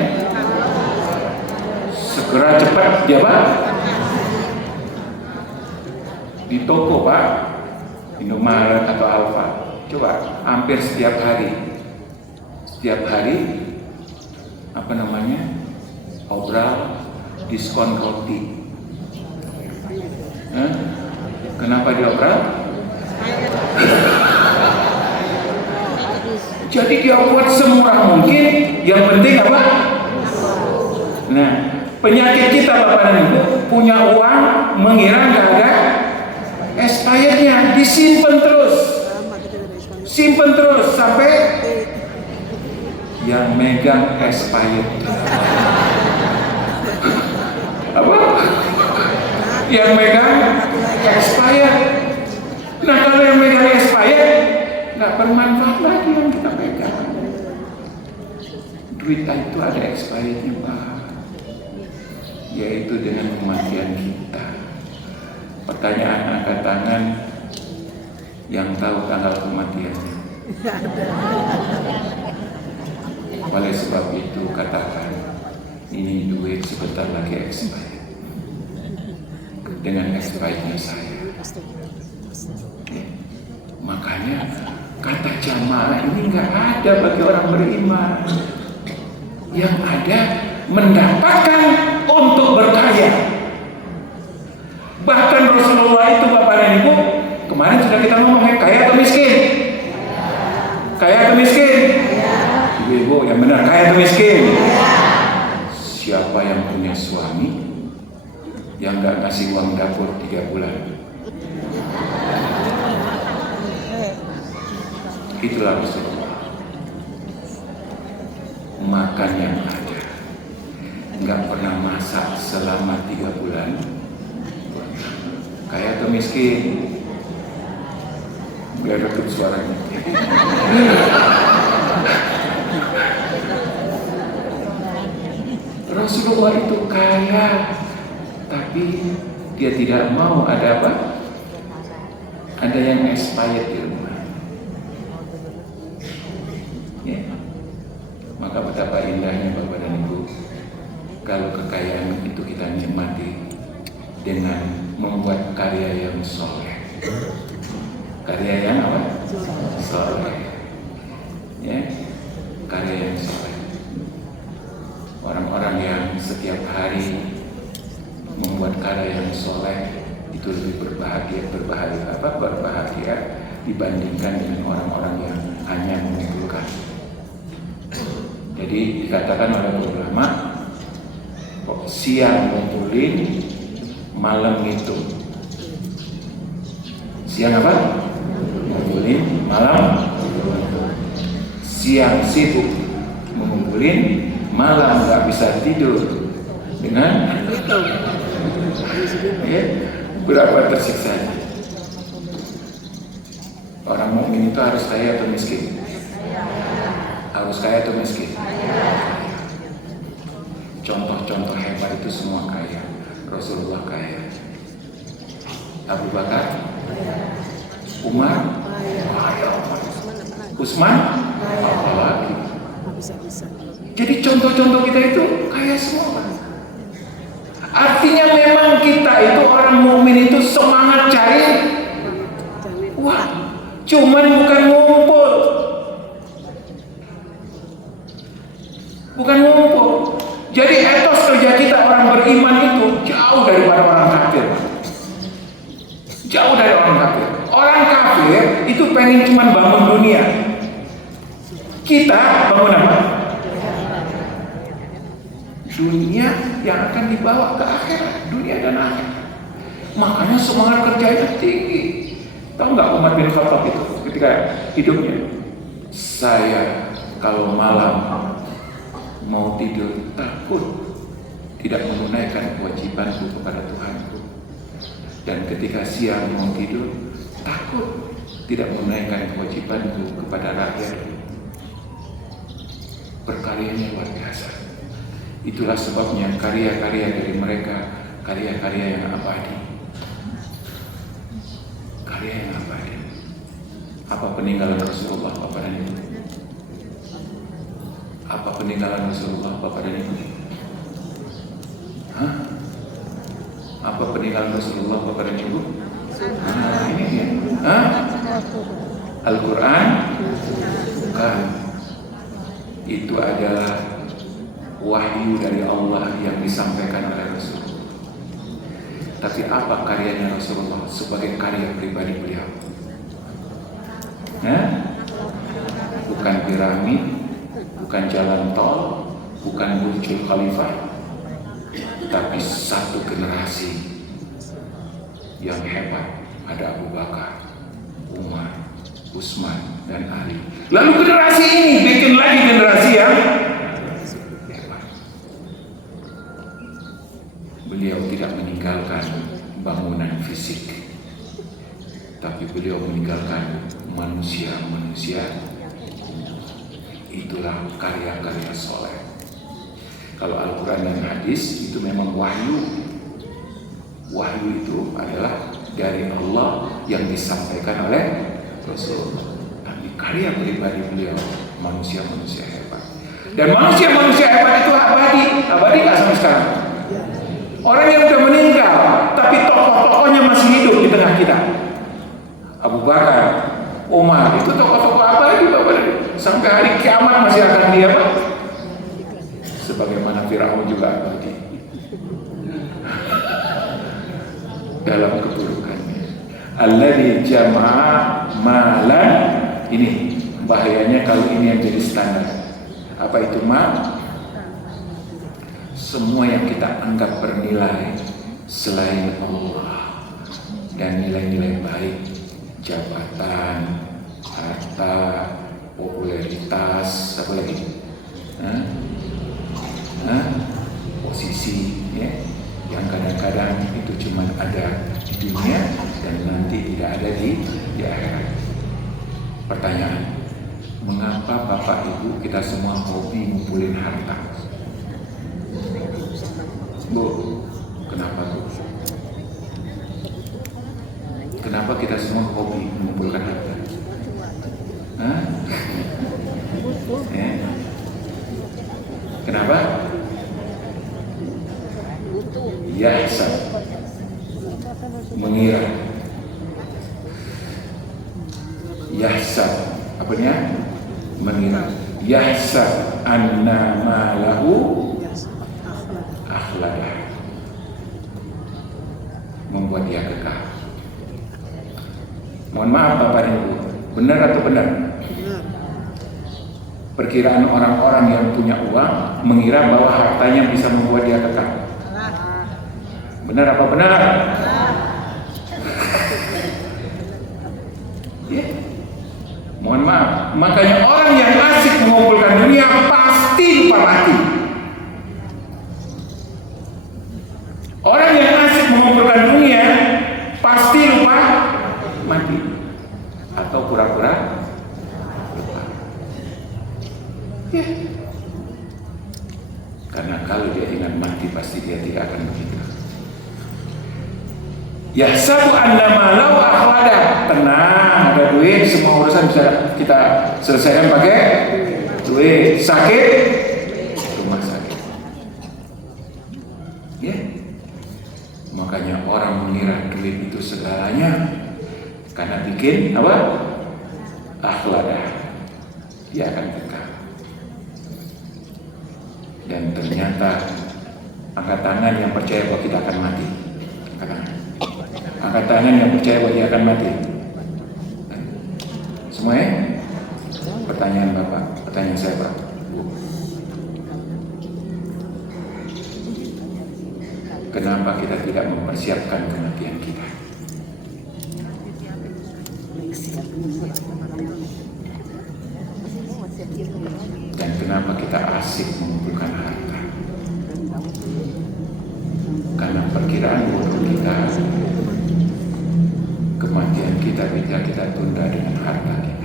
Segera cepat dia Pak. Di toko Pak, Indomaret atau Alfa. Coba hampir setiap hari apa namanya? Obral diskon roti. Kenapa diobral? Jadi dia buat semurah mungkin, yang penting apa? Nah, penyakit kita Bapak dan Ibu, punya uang mengira nggak ada expirednya, disimpan terus sampai yang megang expired. Apa? Yang megang expired. Nah kalau yang megang expired nggak bermanfaat lagi yang kita pegang. Duit itu ada expirednya Pak, yaitu dengan kematian kita. Pertanyaan angkat tangan yang tahu tanggal kematiannya. Oleh sebab itu katakan, ini duit sebentar lagi expired. Dengan expirednya saya. Makanya kata jamaah ini nggak ada bagi orang beriman. Yang ada mendapatkan untuk berkaya. Bahkan Rasulullah itu Bapak dan Ibu, kemarin sudah kita ngomong kaya atau miskin? Kaya atau miskin? Ibu yang benar, kaya atau miskin? Siapa yang punya suami yang nggak ngasih uang dapur 3 bulan? Itulah Rasulullah. Makan yang ada, nggak pernah masak selama 3 bulan. Kaya atau miskin? Biar redup suaranya. Rasulullah itu kaya, tapi dia tidak mau ada apa? Ada yang expired di rumah. Ya. Maka betapa indahnya Bapak dan Ibu kalau kekayaan itu kita nikmati dengan membuat karya yang soleh. Karya yang apa? Soleh. Ya, karya yang soleh. Orang-orang yang setiap hari membuat karya yang soleh itu lebih berbahagia dibandingkan dengan orang-orang yang hanya mengumpulkan. Jadi dikatakan oleh ulama, siang ngumpulin, malam ngitung. Siang apa? Ngumpulin, malam siang sibuk mengumpulin, malam nggak bisa tidur dengan ya, berapa tersiksanya. Orang mukmin itu harus kaya atau miskin? Harus kaya atau miskin? Contoh-contoh hebat itu semua kaya. Rasulullah kaya, Abu Bakar, Umar, Utsman, apalagi. Jadi contoh-contoh kita itu kaya semua. Artinya memang kita itu orang mukmin itu semangat cari uang, cuman bukan ngumpul. Bukan ngumpul. Jadi etos kerja kita orang beriman itu jauh daripada orang kafir. Jauh dari orang kafir. Orang kafir kafir itu pengen cuma bangun dunia. Kita bangun apa? Dunia yang akan dibawa ke akhirat, dunia dan akhirat. Makanya semangat kerjanya tinggi. Tahu nggak Umar bin Khattab itu ketika hidupnya? Saya kalau malam mau tidur takut tidak menunaikan kewajibanku kepada Tuhanku, dan ketika siang mau tidur takut tidak menunaikan kewajibanku kepada rakyat. Berkaryanya luar biasa. Itulah sebabnya karya-karya dari mereka karya-karya yang abadi. Karya yang abadi. Apa peninggalan Rasulullah Bapak dan Ibu? Apa peninggalan Rasulullah Bapak dan Ibu? Hah? Apa peninggalan Rasulullah Bapak dan Ibu? Ini dia. Hah? Al-Quran? Bukan. Itu adalah wahyu dari Allah yang disampaikan oleh Rasulullah. Tapi apa karyanya Rasulullah sebagai karya pribadi beliau? Bukan piramid, bukan jalan tol, bukan Burj Khalifah, tapi satu generasi yang hebat. Ada Abu Bakar, Umar, Utsman, dan Ali. Lalu generasi ini bikin lagi generasi yang hebat. Beliau tidak meninggalkan bangunan fisik, tapi beliau meninggalkan manusia-manusia. Itulah karya-karya soleh. Kalau Al-Quran dan hadis itu memang wahyu. Wahyu itu adalah dari Allah yang disampaikan oleh Rasulullah. Tapi karya pribadi beliau manusia-manusia hebat. Dan manusia-manusia hebat itu abadi. Abadi nggak sampai sekarang. Orang yang sudah meninggal, tapi tokoh-tokohnya masih hidup di tengah kita. Abu Bakar, Umar, itu tokoh-tokoh abadi Bapak. Sampai hari kiamat masih akan dia Pak. Sebagaimana Firaun juga abadi dalam keburukannya. Alladzi jama'a malan. Ini bahayanya kalau ini yang jadi standar. Apa itu mal? Semua yang kita anggap bernilai selain Allah dan nilai-nilai baik, jabatan, harta, popularitas, apa lagi? Posisi, ya, yang kadang-kadang itu cuma ada di dunia dan nanti tidak ada di akhirat. Pertanyaan, mengapa Bapak Ibu kita semua hobi ngumpulin harta? Bu, kenapa Bu? Kenapa kita semua hobi mengumpulkan harta? Kenapa? Yahsab, mengira. Yahsab, apanya? Mengira. Yahsab anna malahu akhladah, membuat dia kekal. Mohon maaf Bapak dan Ibu, benar atau benar? Perkiraan orang-orang yang punya uang mengira bahwa hartanya bisa membuat dia kekal. Benar apa benar? Ya. Mohon maaf, makanya orang yang asik mengumpulkan dunia pasti lupa mati. Orang yang asik mengumpulkan dunia pasti lupa mati atau pura-pura lupa. Ya. Karena kalau dia ingat mati pasti dia tidak akan begitu. Yahsabu anna malahu akhlada. Tenang, ada duit, semua urusan bisa kita selesaikan pakai duit. Sakit, rumah sakit. Ya. Makanya orang mengira duit itu segalanya karena bikin apa? Akhlada. Dia akan kekal. Dan ternyata angkat tangan yang percaya bahwa kita akan mati. Angkat tangan yang percaya bahwa dia akan mati. Semua ya? Pertanyaan Bapak, pertanyaan saya Pak. Bu. Kenapa kita tidak mempersiapkan kematian kita? Dan kenapa kita asik mengumpulkan harta? Karena perkiraan bodoh kita, kematian kita bisa kita tunda dengan harta kita.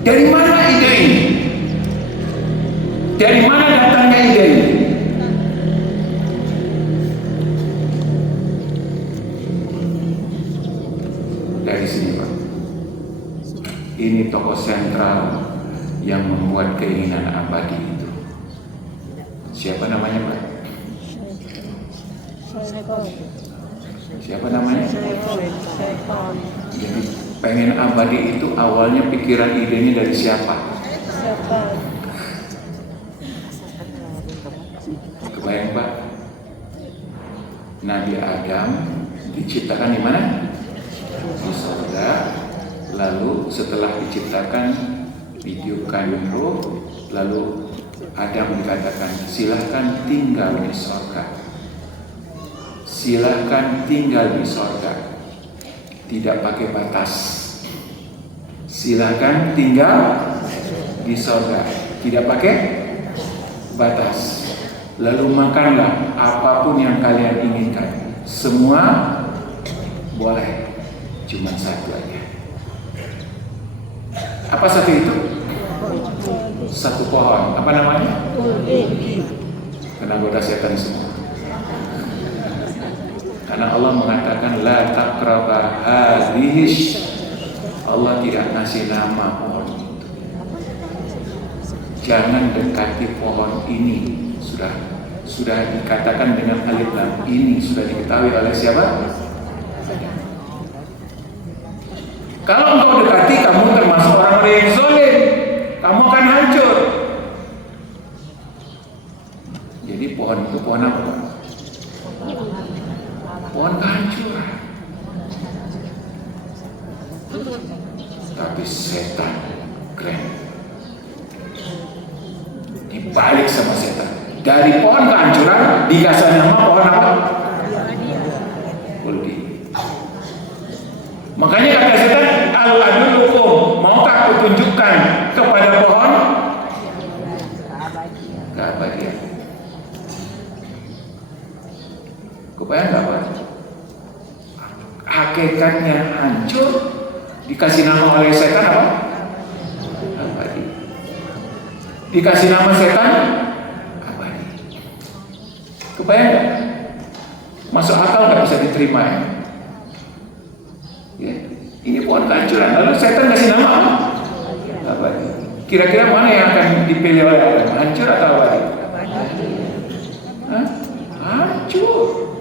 Dari mana ide ini? Dari mana datangnya ide ini? Dari sini Pak. Ini tokoh sentral yang membuat keinginan abadi itu. Siapa namanya Pak? Siapa namanya? Jadi pengen abadi itu awalnya pikiran idenya dari siapa? Kebayang Pak? Nabi Adam diciptakan di mana? Di surga. Lalu setelah diciptakan ditiupkan ruh, lalu Adam dikatakan silahkan tinggal di surga. Silahkan tinggal di surga. Tidak pakai batas. Silahkan tinggal di surga. Tidak pakai batas. Lalu makanlah apapun yang kalian inginkan. Semua boleh. Cuma satu aja. Apa satu itu? Satu pohon. Apa namanya? Karena goda setan semua. Karena Allah mengatakan la taqraba hadhihi. Allah tidak ngasih nama pohon itu. Jangan dekati pohon ini. Sudah dikatakan dengan alif lam. Ini sudah diketahui oleh siapa? Kalau engkau dekati, kamu termasuk orang yang zalim. Kamu akan hancur. Jadi pohon itu pohon apa? Pohon kehancuran. Tapi setan keren. Dibalik sama setan. Dari pohon kehancuran dikasih nama pohon apa? Khuldi. Makanya kata setan, al-adulukum, maukah aku tunjukkan kepada pohon keabadian? Kebayang nggak Pak? Hakikatnya hancur, dikasih nama oleh setan apa? Abadi. Dikasih nama setan abadi. Kebayang nggak? Masuk akal nggak bisa diterima ya? Ya, ini pohon kehancuran. Lalu setan kasih nama apa? Kira-kira mana yang akan dipilih oleh Adam? Hancur atau abadi? Hancur.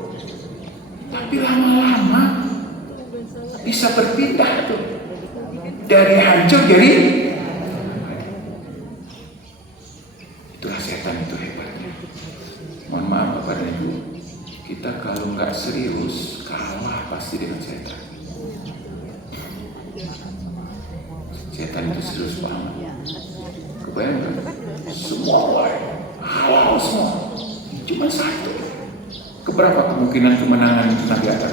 Tapi lama-lama bisa berpindah tuh. Dari hancur jadi itulah setan itu hebatnya. Mohon maaf Bapak dan Ibu, kita kalau nggak serius kalah pasti dengan setan. Setan itu serius banget. Kebayang kan? Semua halal semua. Cuma satu. Keberapa kemungkinan kemenangan Nabi Adam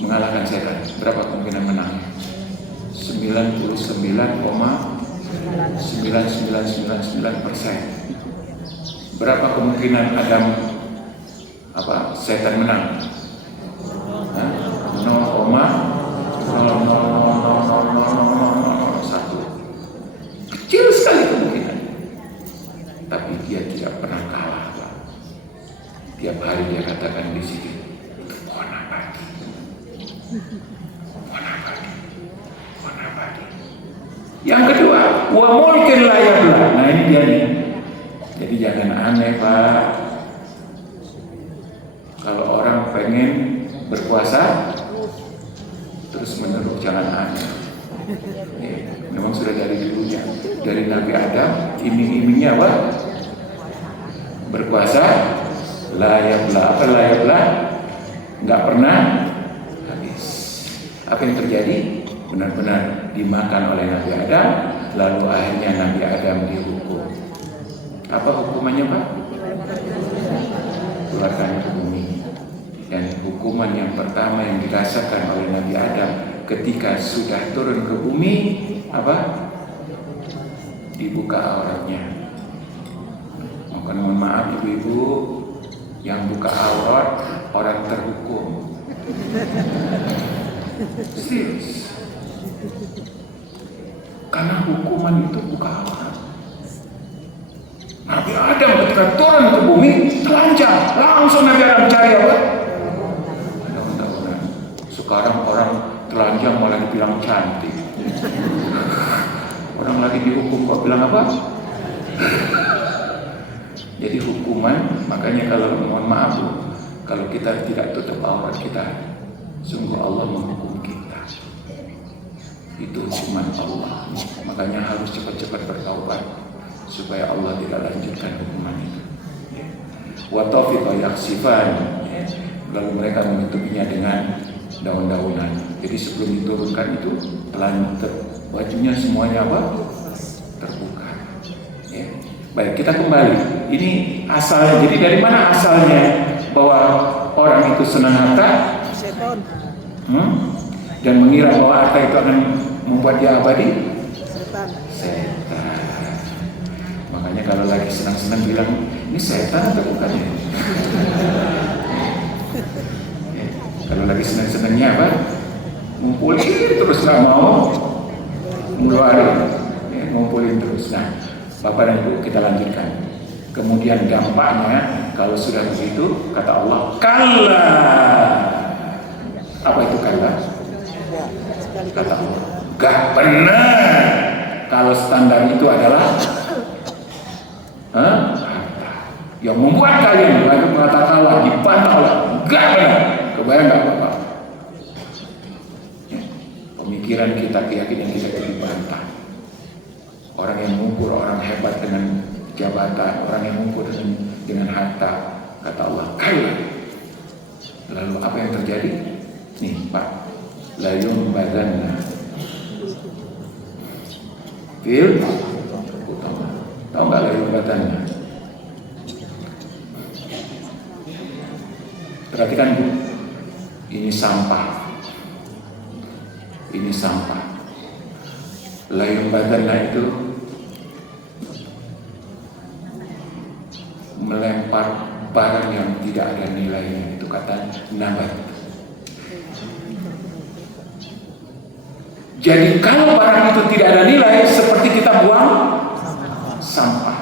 mengalahkan setan? Berapa kemungkinan menang? 99,9999%. Berapa kemungkinan Adam setan menang? 0,0001. Kecil sekali kemungkinan. Tapi dia tidak pernah kalah. Tiap hari dia katakan di sini, pohon abadi, pohon abadi, pohon abadi. Yang kedua, wa mulkin la yabla. Nah ini dia nih. Jadi jangan aneh Pak. Kalau orang pengen berkuasa terus menerus, jangan aneh. Memang sudah dari dulunya, dari Nabi Adam, iming-imingnya apa? Berkuasa. Layablah, apa layablah? Nggak pernah habis. Apa yang terjadi? Benar-benar dimakan oleh Nabi Adam, lalu akhirnya Nabi Adam dihukum. Apa hukumannya, Pak? Keluarkan ke bumi. Dan hukuman yang pertama yang dirasakan oleh Nabi Adam ketika sudah turun ke bumi, apa? Dibuka auratnya. Mohon maaf ibu-ibu, yang buka aurat orang terhukum. Serius. Karena hukuman itu buka aurat. Nabi Adam ketika turun ke bumi telanjang, langsung Nabi Adam cari apa? Daun-daunan. Sekarang orang telanjang malah dibilang cantik. Orang lagi dihukum kok bilang apa? Jadi hukuman, makanya kalau mohon maaf, kalau kita tidak tutup aurat kita, sungguh Allah menghukum kita. Itu hukuman Allah. Makanya harus cepat-cepat bertaubat supaya Allah tidak lanjutkan hukuman itu. Wa tawfiqa yaksifan. Lalu mereka menutupinya dengan daun-daunan. Jadi sebelum diturunkan itu bajunya semuanya apa? Terbuka. Ya. Baik, kita kembali. Ini asalnya. Jadi dari mana asalnya bahwa orang itu senang harta? Setan. Dan mengira bahwa harta itu akan membuat dia abadi? Setan. Setan. Makanya kalau lagi senang-senang bilang, ini setan atau bukan ya? Kalau lagi senang-senangnya apa? Ngumpulin terus, nggak mau ngeluarin, ngumpulin terus. Nah, Bapak dan Ibu, kita lanjutkan. Kemudian dampaknya kalau sudah begitu, kata Allah, kalla. Apa itu kalla? Kata Allah, gak benar. Kalau standar itu adalah harta. Yang membuat kalian lagi mengatakan Allah, dibantah Allah, gak benar. Kebayang gak Bapak? Pemikiran kita, keyakinan kita dibantah. Orang yang mengukur orang hebat dengan jabatan, orang yang mengukur dengan harta, kata Allah, kalla. Lalu apa yang terjadi? Nih Pak, la yumbadanna fil utama. Tahu nggak la yumbadanna? Perhatikan Bu, ini sampah. Ini sampah. La yumbadanna itu melempar barang yang tidak ada nilainya, itu kata nabat. Jadi kalau barang itu tidak ada nilai, seperti kita buang sampah.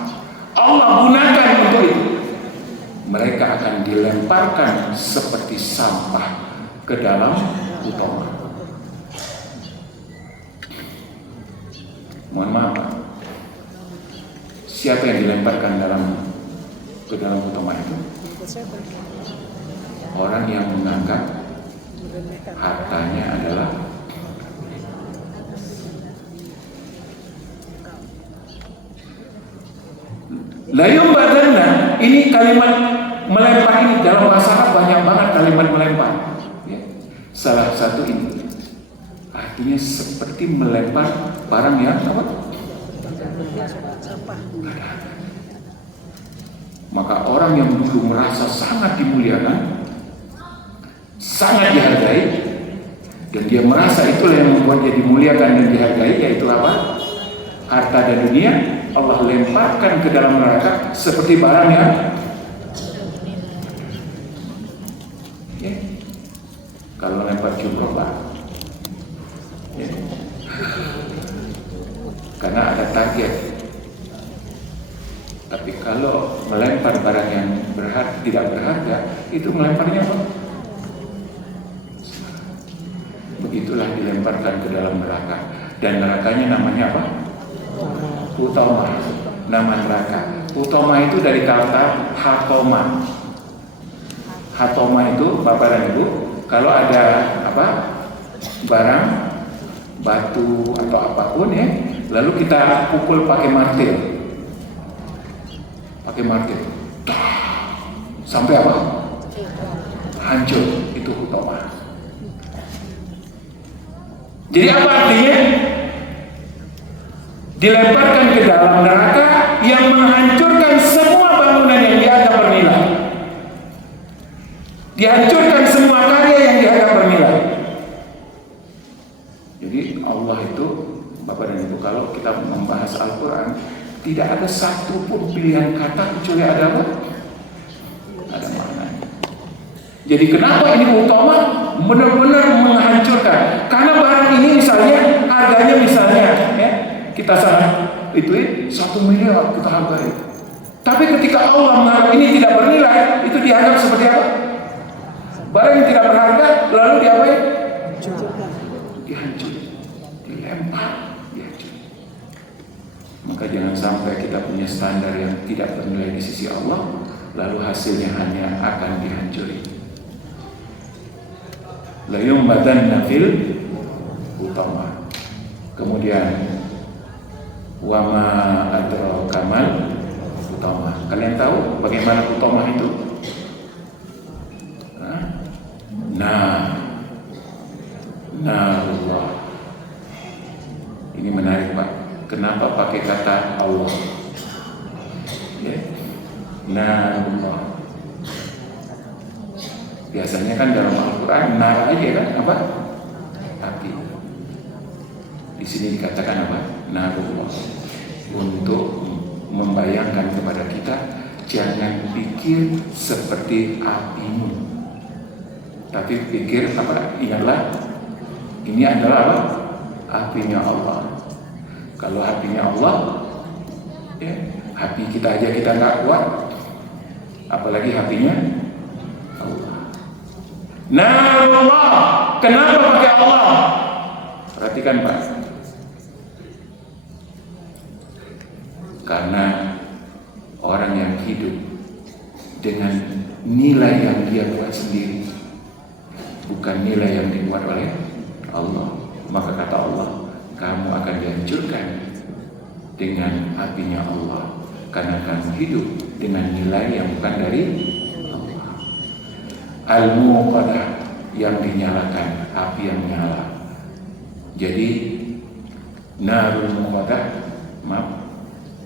Allah gunakan untuk itu. Mereka akan dilemparkan seperti sampah ke dalam utama. Mohon maaf, siapa yang dilemparkan ke dalam utama itu? Orang yang menganggap hartanya adalah layung badannya. Ini kalimat melempar ini dalam bahasa Arab banyak banget kalimat melempar. Ya. Salah satu ini artinya seperti melempar barang yang apa? Maka orang yang dulu merasa sangat dimuliakan, sangat dihargai, dan dia merasa itulah yang membuat dia dimuliakan dan dihargai, yaitu apa? Harta dan dunia. Allah lemparkan ke dalam neraka seperti barang yang kalau lempar jumroh Pak, karena ada target. Tapi kalau melempar barang yang tidak berharga, itu melemparnya apa? Begitulah dilemparkan ke dalam neraka. Dan nerakanya namanya apa? Utama. Nama neraka. Utama itu dari kata hatoma. Hatoma itu Bapak dan Ibu, kalau ada apa? Barang, batu atau apapun ya, lalu kita pukul pakai martil. Pakai martil. Sampai apa? Hancur. Itu utama. Jadi apa artinya? Dilemparkan ke dalam neraka yang menghancurkan semua bangunan yang dianggap bernilai. Dihancurkan semua karya yang dianggap bernilai. Jadi Allah itu, Bapak dan Ibu, kalau kita membahas Al-Quran, tidak ada satu pun pilihan kata kecuali ada apa? Ada maknanya. Jadi kenapa ini utama? Benar-benar menghancurkan. Karena barang ini misalnya harganya misalnya ya, kita sangat itu 1 miliar kita hargai. Tapi ketika Allah menganggap ini tidak bernilai, itu dianggap seperti apa? Barang yang tidak berharga lalu diapain? Dihancur, dilempar, dihancur. Maka jangan sampai kita punya standar yang tidak bernilai di sisi Allah, lalu hasilnya hanya akan dihancuri. La yumbadanna fil utama. Kemudian wama adraka mal utama. Kalian tahu bagaimana utama itu? Allah. Ini menarik, Pak. Kenapa pakai kata Allah? Ya. Allah. Biasanya kan dalam Al-Quran nar aja kan apa? Api. Di sini dikatakan apa? Allah. Untuk membayangkan kepada kita, jangan pikir seperti apimu, tapi pikir apa? Ingatlah, ini adalah apa? Apinya Allah. Kalau apinya Allah, ya, hati kita aja kita nggak kuat, apalagi hatinya Allah. Allah. Kenapa pakai Allah? Perhatikan, Pak. Karena orang yang hidup dengan nilai yang dia buat sendiri, bukan nilai yang dibuat oleh Allah, maka kata Allah, kamu akan dihancurkan dengan apinya Allah, karena kamu hidup dengan nilai yang bukan dari Allah. Al-Muqadah, yang dinyalakan, api yang nyala. Jadi narul muqadah,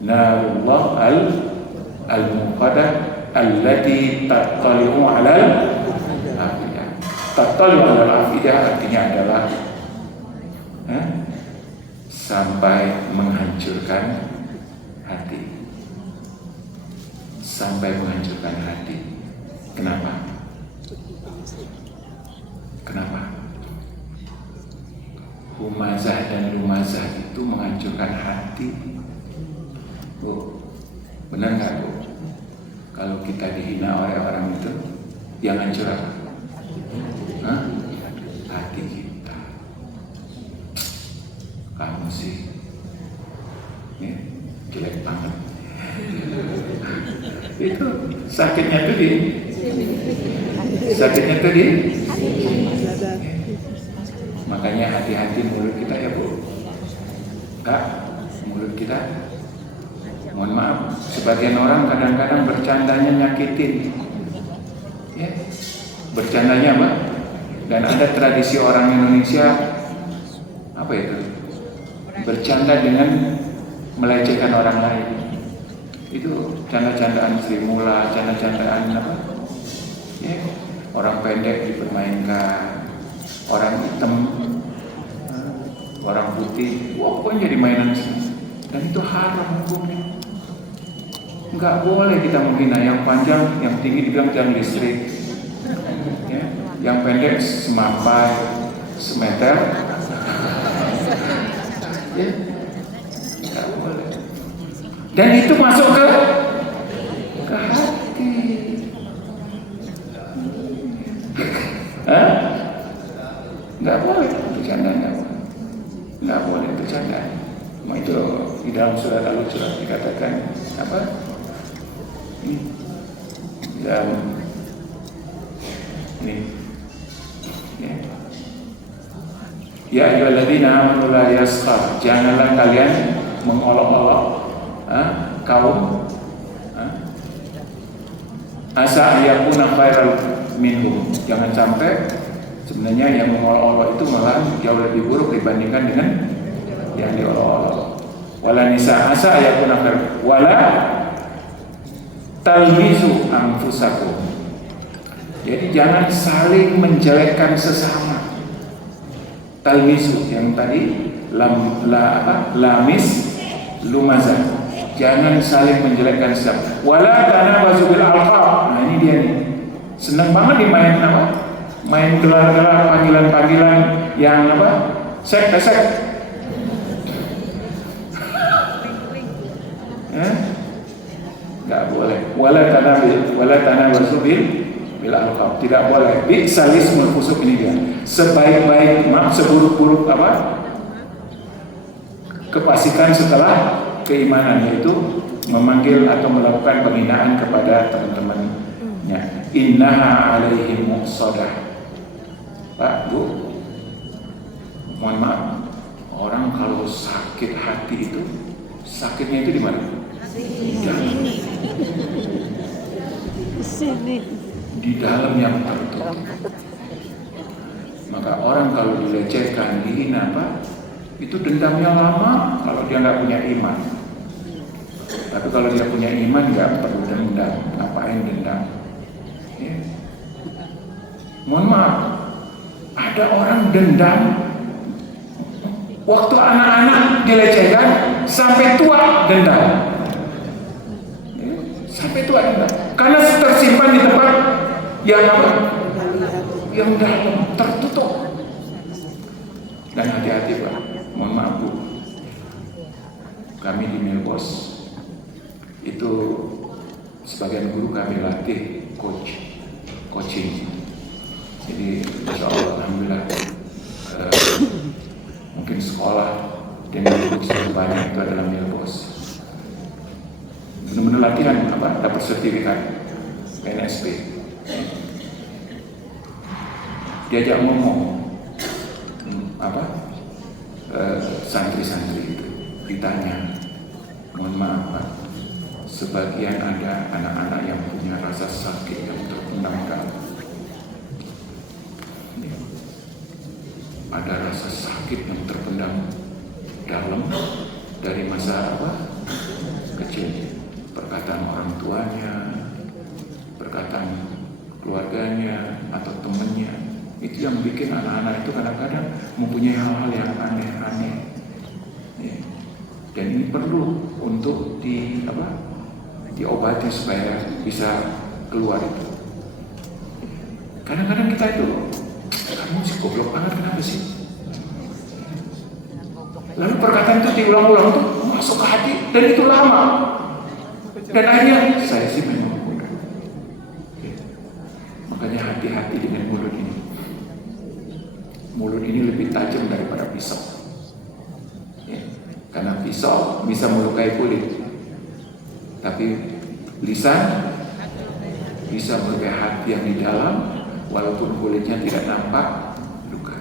narullah al-muqadah allati tattali'u 'alal afidah. Tattali'u 'alal afidah artinya adalah sampai menghancurkan hati. Sampai menghancurkan hati. Kenapa? Humazah dan lumazah itu menghancurkan hati. Bu, benar nggak, Bu? Kalau kita dihina oleh orang itu, yang hancur apa? Hati kita. Kamu sih, ya, jelek banget. Itu sakitnya tuh di makanya hati-hati mulut kita ya, Bu. Kak, mulut kita, mohon maaf, sebagian orang kadang-kadang bercandanya nyakitin, ya, bercandanya apa? Dan ada tradisi orang Indonesia apa itu? Bercanda dengan melecehkan orang lain. Itu canda-candaan Sri Mula, canda-candaan apa? Ya, orang pendek dipermainkan, orang hitam, orang putih, pokoknya jadi mainan semua. Dan itu haram hukumnya. Enggak boleh kita menghina yang panjang, yang tinggi dibilang tiang listrik, ya, yang pendek semampai, semeter, ya, enggak boleh. Dan itu masuk ke hati. Nggak boleh bercanda, nggak boleh bercanda. Itu di dalam surat Al-Hujurat dikatakan apa? Dalam ini, ya ayyuhalladzina amanu la yaskhar, janganlah kalian mengolok-olok kaum asa yakuna khairal minhum, jangan sampai Sebenarnya yang mengolok-olok itu malah jauh lebih buruk dibandingkan dengan yang diolok-olok. Wala nisa asa ayakuna khair wala talmizu anfusakum. Jadi jangan saling menjelekkan sesama. Talmizu yang tadi lamis lumazah. Jangan saling menjelekkan sesama. Wala tanabazu bil alqab. Nah ini dia nih. Senang banget dimain apa? Main gelar-gelar panggilan-panggilan yang apa? Sek. Nggak boleh. Wala tanabazu bil alqab. Tidak boleh. Bi'sal ismul fusuq ini dia. Sebaik-baik, seburuk-buruk apa? Kefasikan setelah keimanan, yaitu memanggil atau melakukan penghinaan kepada teman-temannya. Innaha alaihim muqsadah. Pak, Bu, mohon maaf, orang kalau sakit hati itu sakitnya itu di mana? Di dalam yang tertutup. Maka orang kalau dilecehkan, dihina apa? Itu dendamnya lama kalau dia nggak punya iman. Tapi kalau dia punya iman nggak perlu dendam. Ngapain dendam? Ya. Mohon maaf, ada orang dendam waktu anak-anak dilecehkan sampai tua dendam. Ya. Sampai tua dendam. Karena tersimpan di tempat yang apa? Yang dalam tertutup. Dan hati-hati Pak. Mohon maaf Bu, kami di Milbos itu sebagian guru kami latih coaching. Jadi insya Allah alhamdulillah mungkin sekolah dan guru banyak itu adalah Milbos. Benar-benar latihan apa? Dapat sertifikat NSP. Diajak ngomong apa? Santri-santri itu ditanya, mohon maaf Pak, sebagian ada anak-anak yang punya rasa sakit yang terpendam dalam. Ada rasa sakit yang terpendam dalam dari masa apa? Kecil. Perkataan orang tuanya, perkataan keluarganya atau temannya. Itu yang bikin anak-anak itu kadang-kadang mempunyai hal-hal yang aneh-aneh. Ya. Dan ini perlu untuk diobati supaya bisa keluar itu. Kadang-kadang kita itu, kamu sih goblok banget, kenapa sih? Lalu perkataan itu diulang-ulang tuh masuk ke hati dan itu lama. Dan akhirnya saya sih memang bodoh. Ya. Makanya hati-hati dengan mulut ini. Mulut ini lebih tajam daripada pisau. Ya, karena pisau bisa melukai kulit, tapi lisan bisa melukai hati yang di dalam, walaupun kulitnya tidak nampak luka.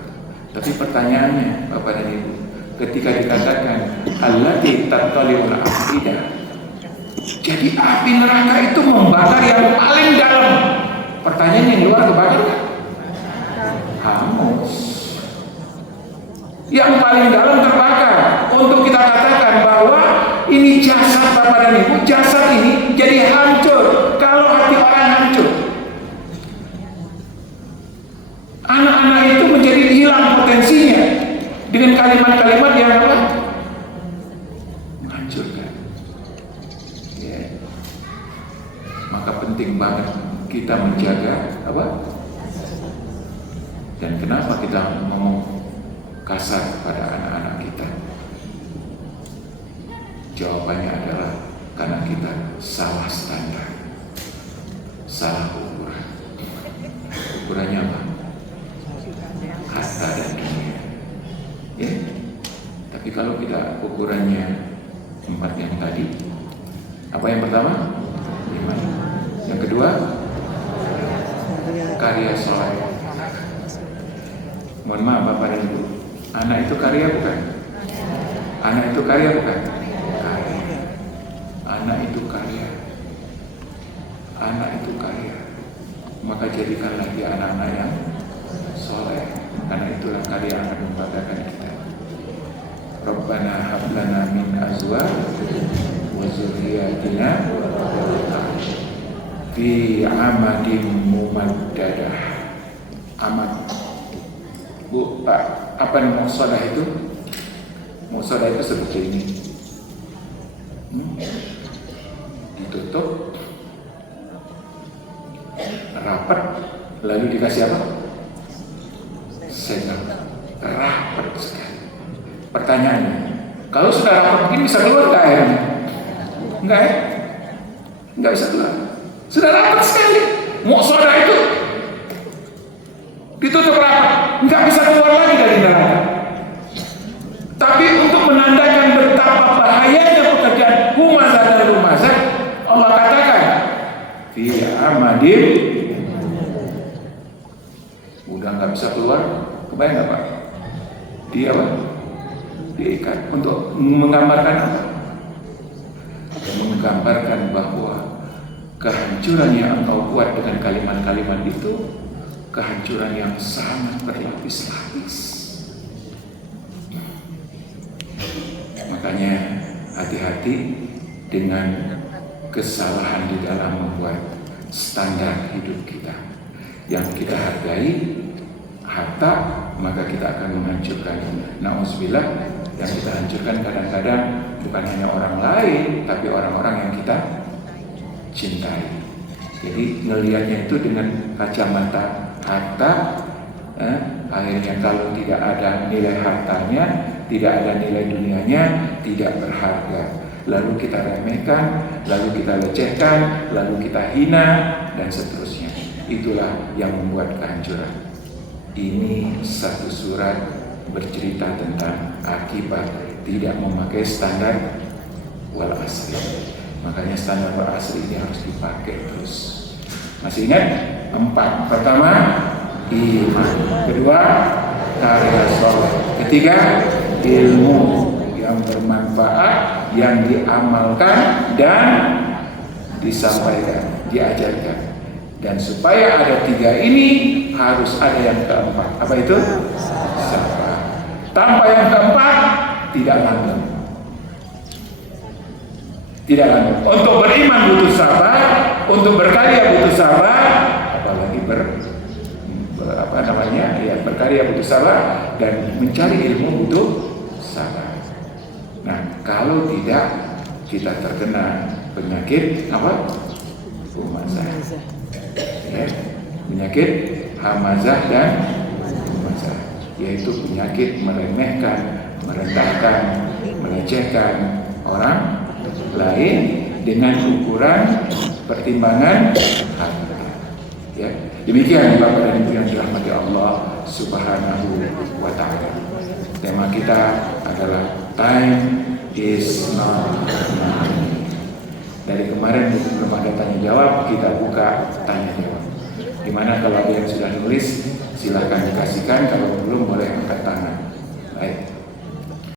Tapi pertanyaannya, Bapak dan Ibu, ketika dikatakan allati tattali'ul afidah, jadi api neraka itu membakar yang paling dalam. Pertanyaannya, yang luar kebakar kan? Hangus. Yang paling dalam terbakar. Untuk kita katakan bahwa ini jasad Bapak dan Ibu, jasad ini jadi hancur kalau hati orang hancur. Anak-anak itu menjadi hilang potensinya dengan kalimat-kalimat yang apa? Menghancurkan. Ya. Maka penting banget kita menjaga apa? Dan kenapa kita ngomong kasar kepada anak-anak kita? Jawabannya adalah karena kita salah standar, salah ukuran. Ukurannya apa? Harta dan dunia. Ya. Tapi kalau kita ukurannya 4 yang tadi, apa yang pertama? Iman. Yang kedua, karya soleh. Mohon maaf Bapak dan Ibu, anak itu karya bukan? Anak itu karya bukan? Karya. Anak itu karya. Anak itu karya. Maka jadikanlah dia anak-anak yang soleh, karena itulah kalian akan membanggakan kita. Rabbana hab lana min azwajina wa dzurriyyatina fi amadin mumaddadah. Amad, Bu, Pak, apa nih muqsadah itu? Muqsadah itu seperti ini, ditutup rapat, lalu dikasih apa? Segel, rapat sekali. Pertanyaannya, kalau sudah rapat begini bisa keluar nggak airnya? Enggak ya? Enggak bisa keluar. Sudah rapat sekali. Muqsadah itu ditutup rapat, nggak bisa keluar lagi dari neraka. Tapi untuk menandakan betapa bahayanya pekerjaan humazah dan lumazah, Allah katakan fi amadin, udah nggak bisa keluar. Kebayang nggak Pak? Dia apa? Diikat untuk menggambarkan apa? Menggambarkan bahwa kehancuran yang engkau buat dengan kalimat-kalimat itu, kehancuran yang sangat berlapis-lapis. Makanya hati-hati dengan kesalahan di dalam membuat standar hidup kita. Yang kita hargai harta, maka kita akan menghancurkan. Na'udzubillah, yang kita hancurkan kadang-kadang bukan hanya orang lain, tapi orang-orang yang kita cintai. Jadi ngelihatnya itu dengan kacamata harta, akhirnya kalau tidak ada nilai hartanya, tidak ada nilai dunianya, tidak berharga. Lalu kita remehkan, lalu kita lecehkan, lalu kita hina, dan seterusnya. Itulah yang membuat kehancuran. Ini satu surat bercerita tentang akibat tidak memakai standar wal asri. Makanya standar wal asri ini harus dipakai terus. Masih ingat? 4. Pertama, iman. Kedua, karya soleh. Ketiga, ilmu yang bermanfaat, yang diamalkan dan disampaikan, diajarkan. Dan supaya ada 3 ini, harus ada yang keempat. Apa itu? Sabar. Tanpa yang keempat, tidak langgeng. Tidak langgeng. Untuk beriman butuh sabar, untuk berkarya butuh sabar, apalagi berkarya butuh sabar, dan mencari ilmu butuh sabar. Nah, kalau tidak, kita terkena penyakit apa? Humazah. Ya, penyakit hamazah dan humazah, yaitu penyakit meremehkan, merendahkan, melecehkan orang lain dengan ukuran pertimbangan harta. Ya, demikian Bapak dan Ibu yang dirahmati Allah Subhanahu wa Ta'ala. Tema kita adalah time is not money. Dari kemarin belum ada tanya jawab, kita buka tanya jawab. Gimana kalau ada yang sudah nulis, silakan dikasihkan. Kalau belum boleh angkat tangan. Baik.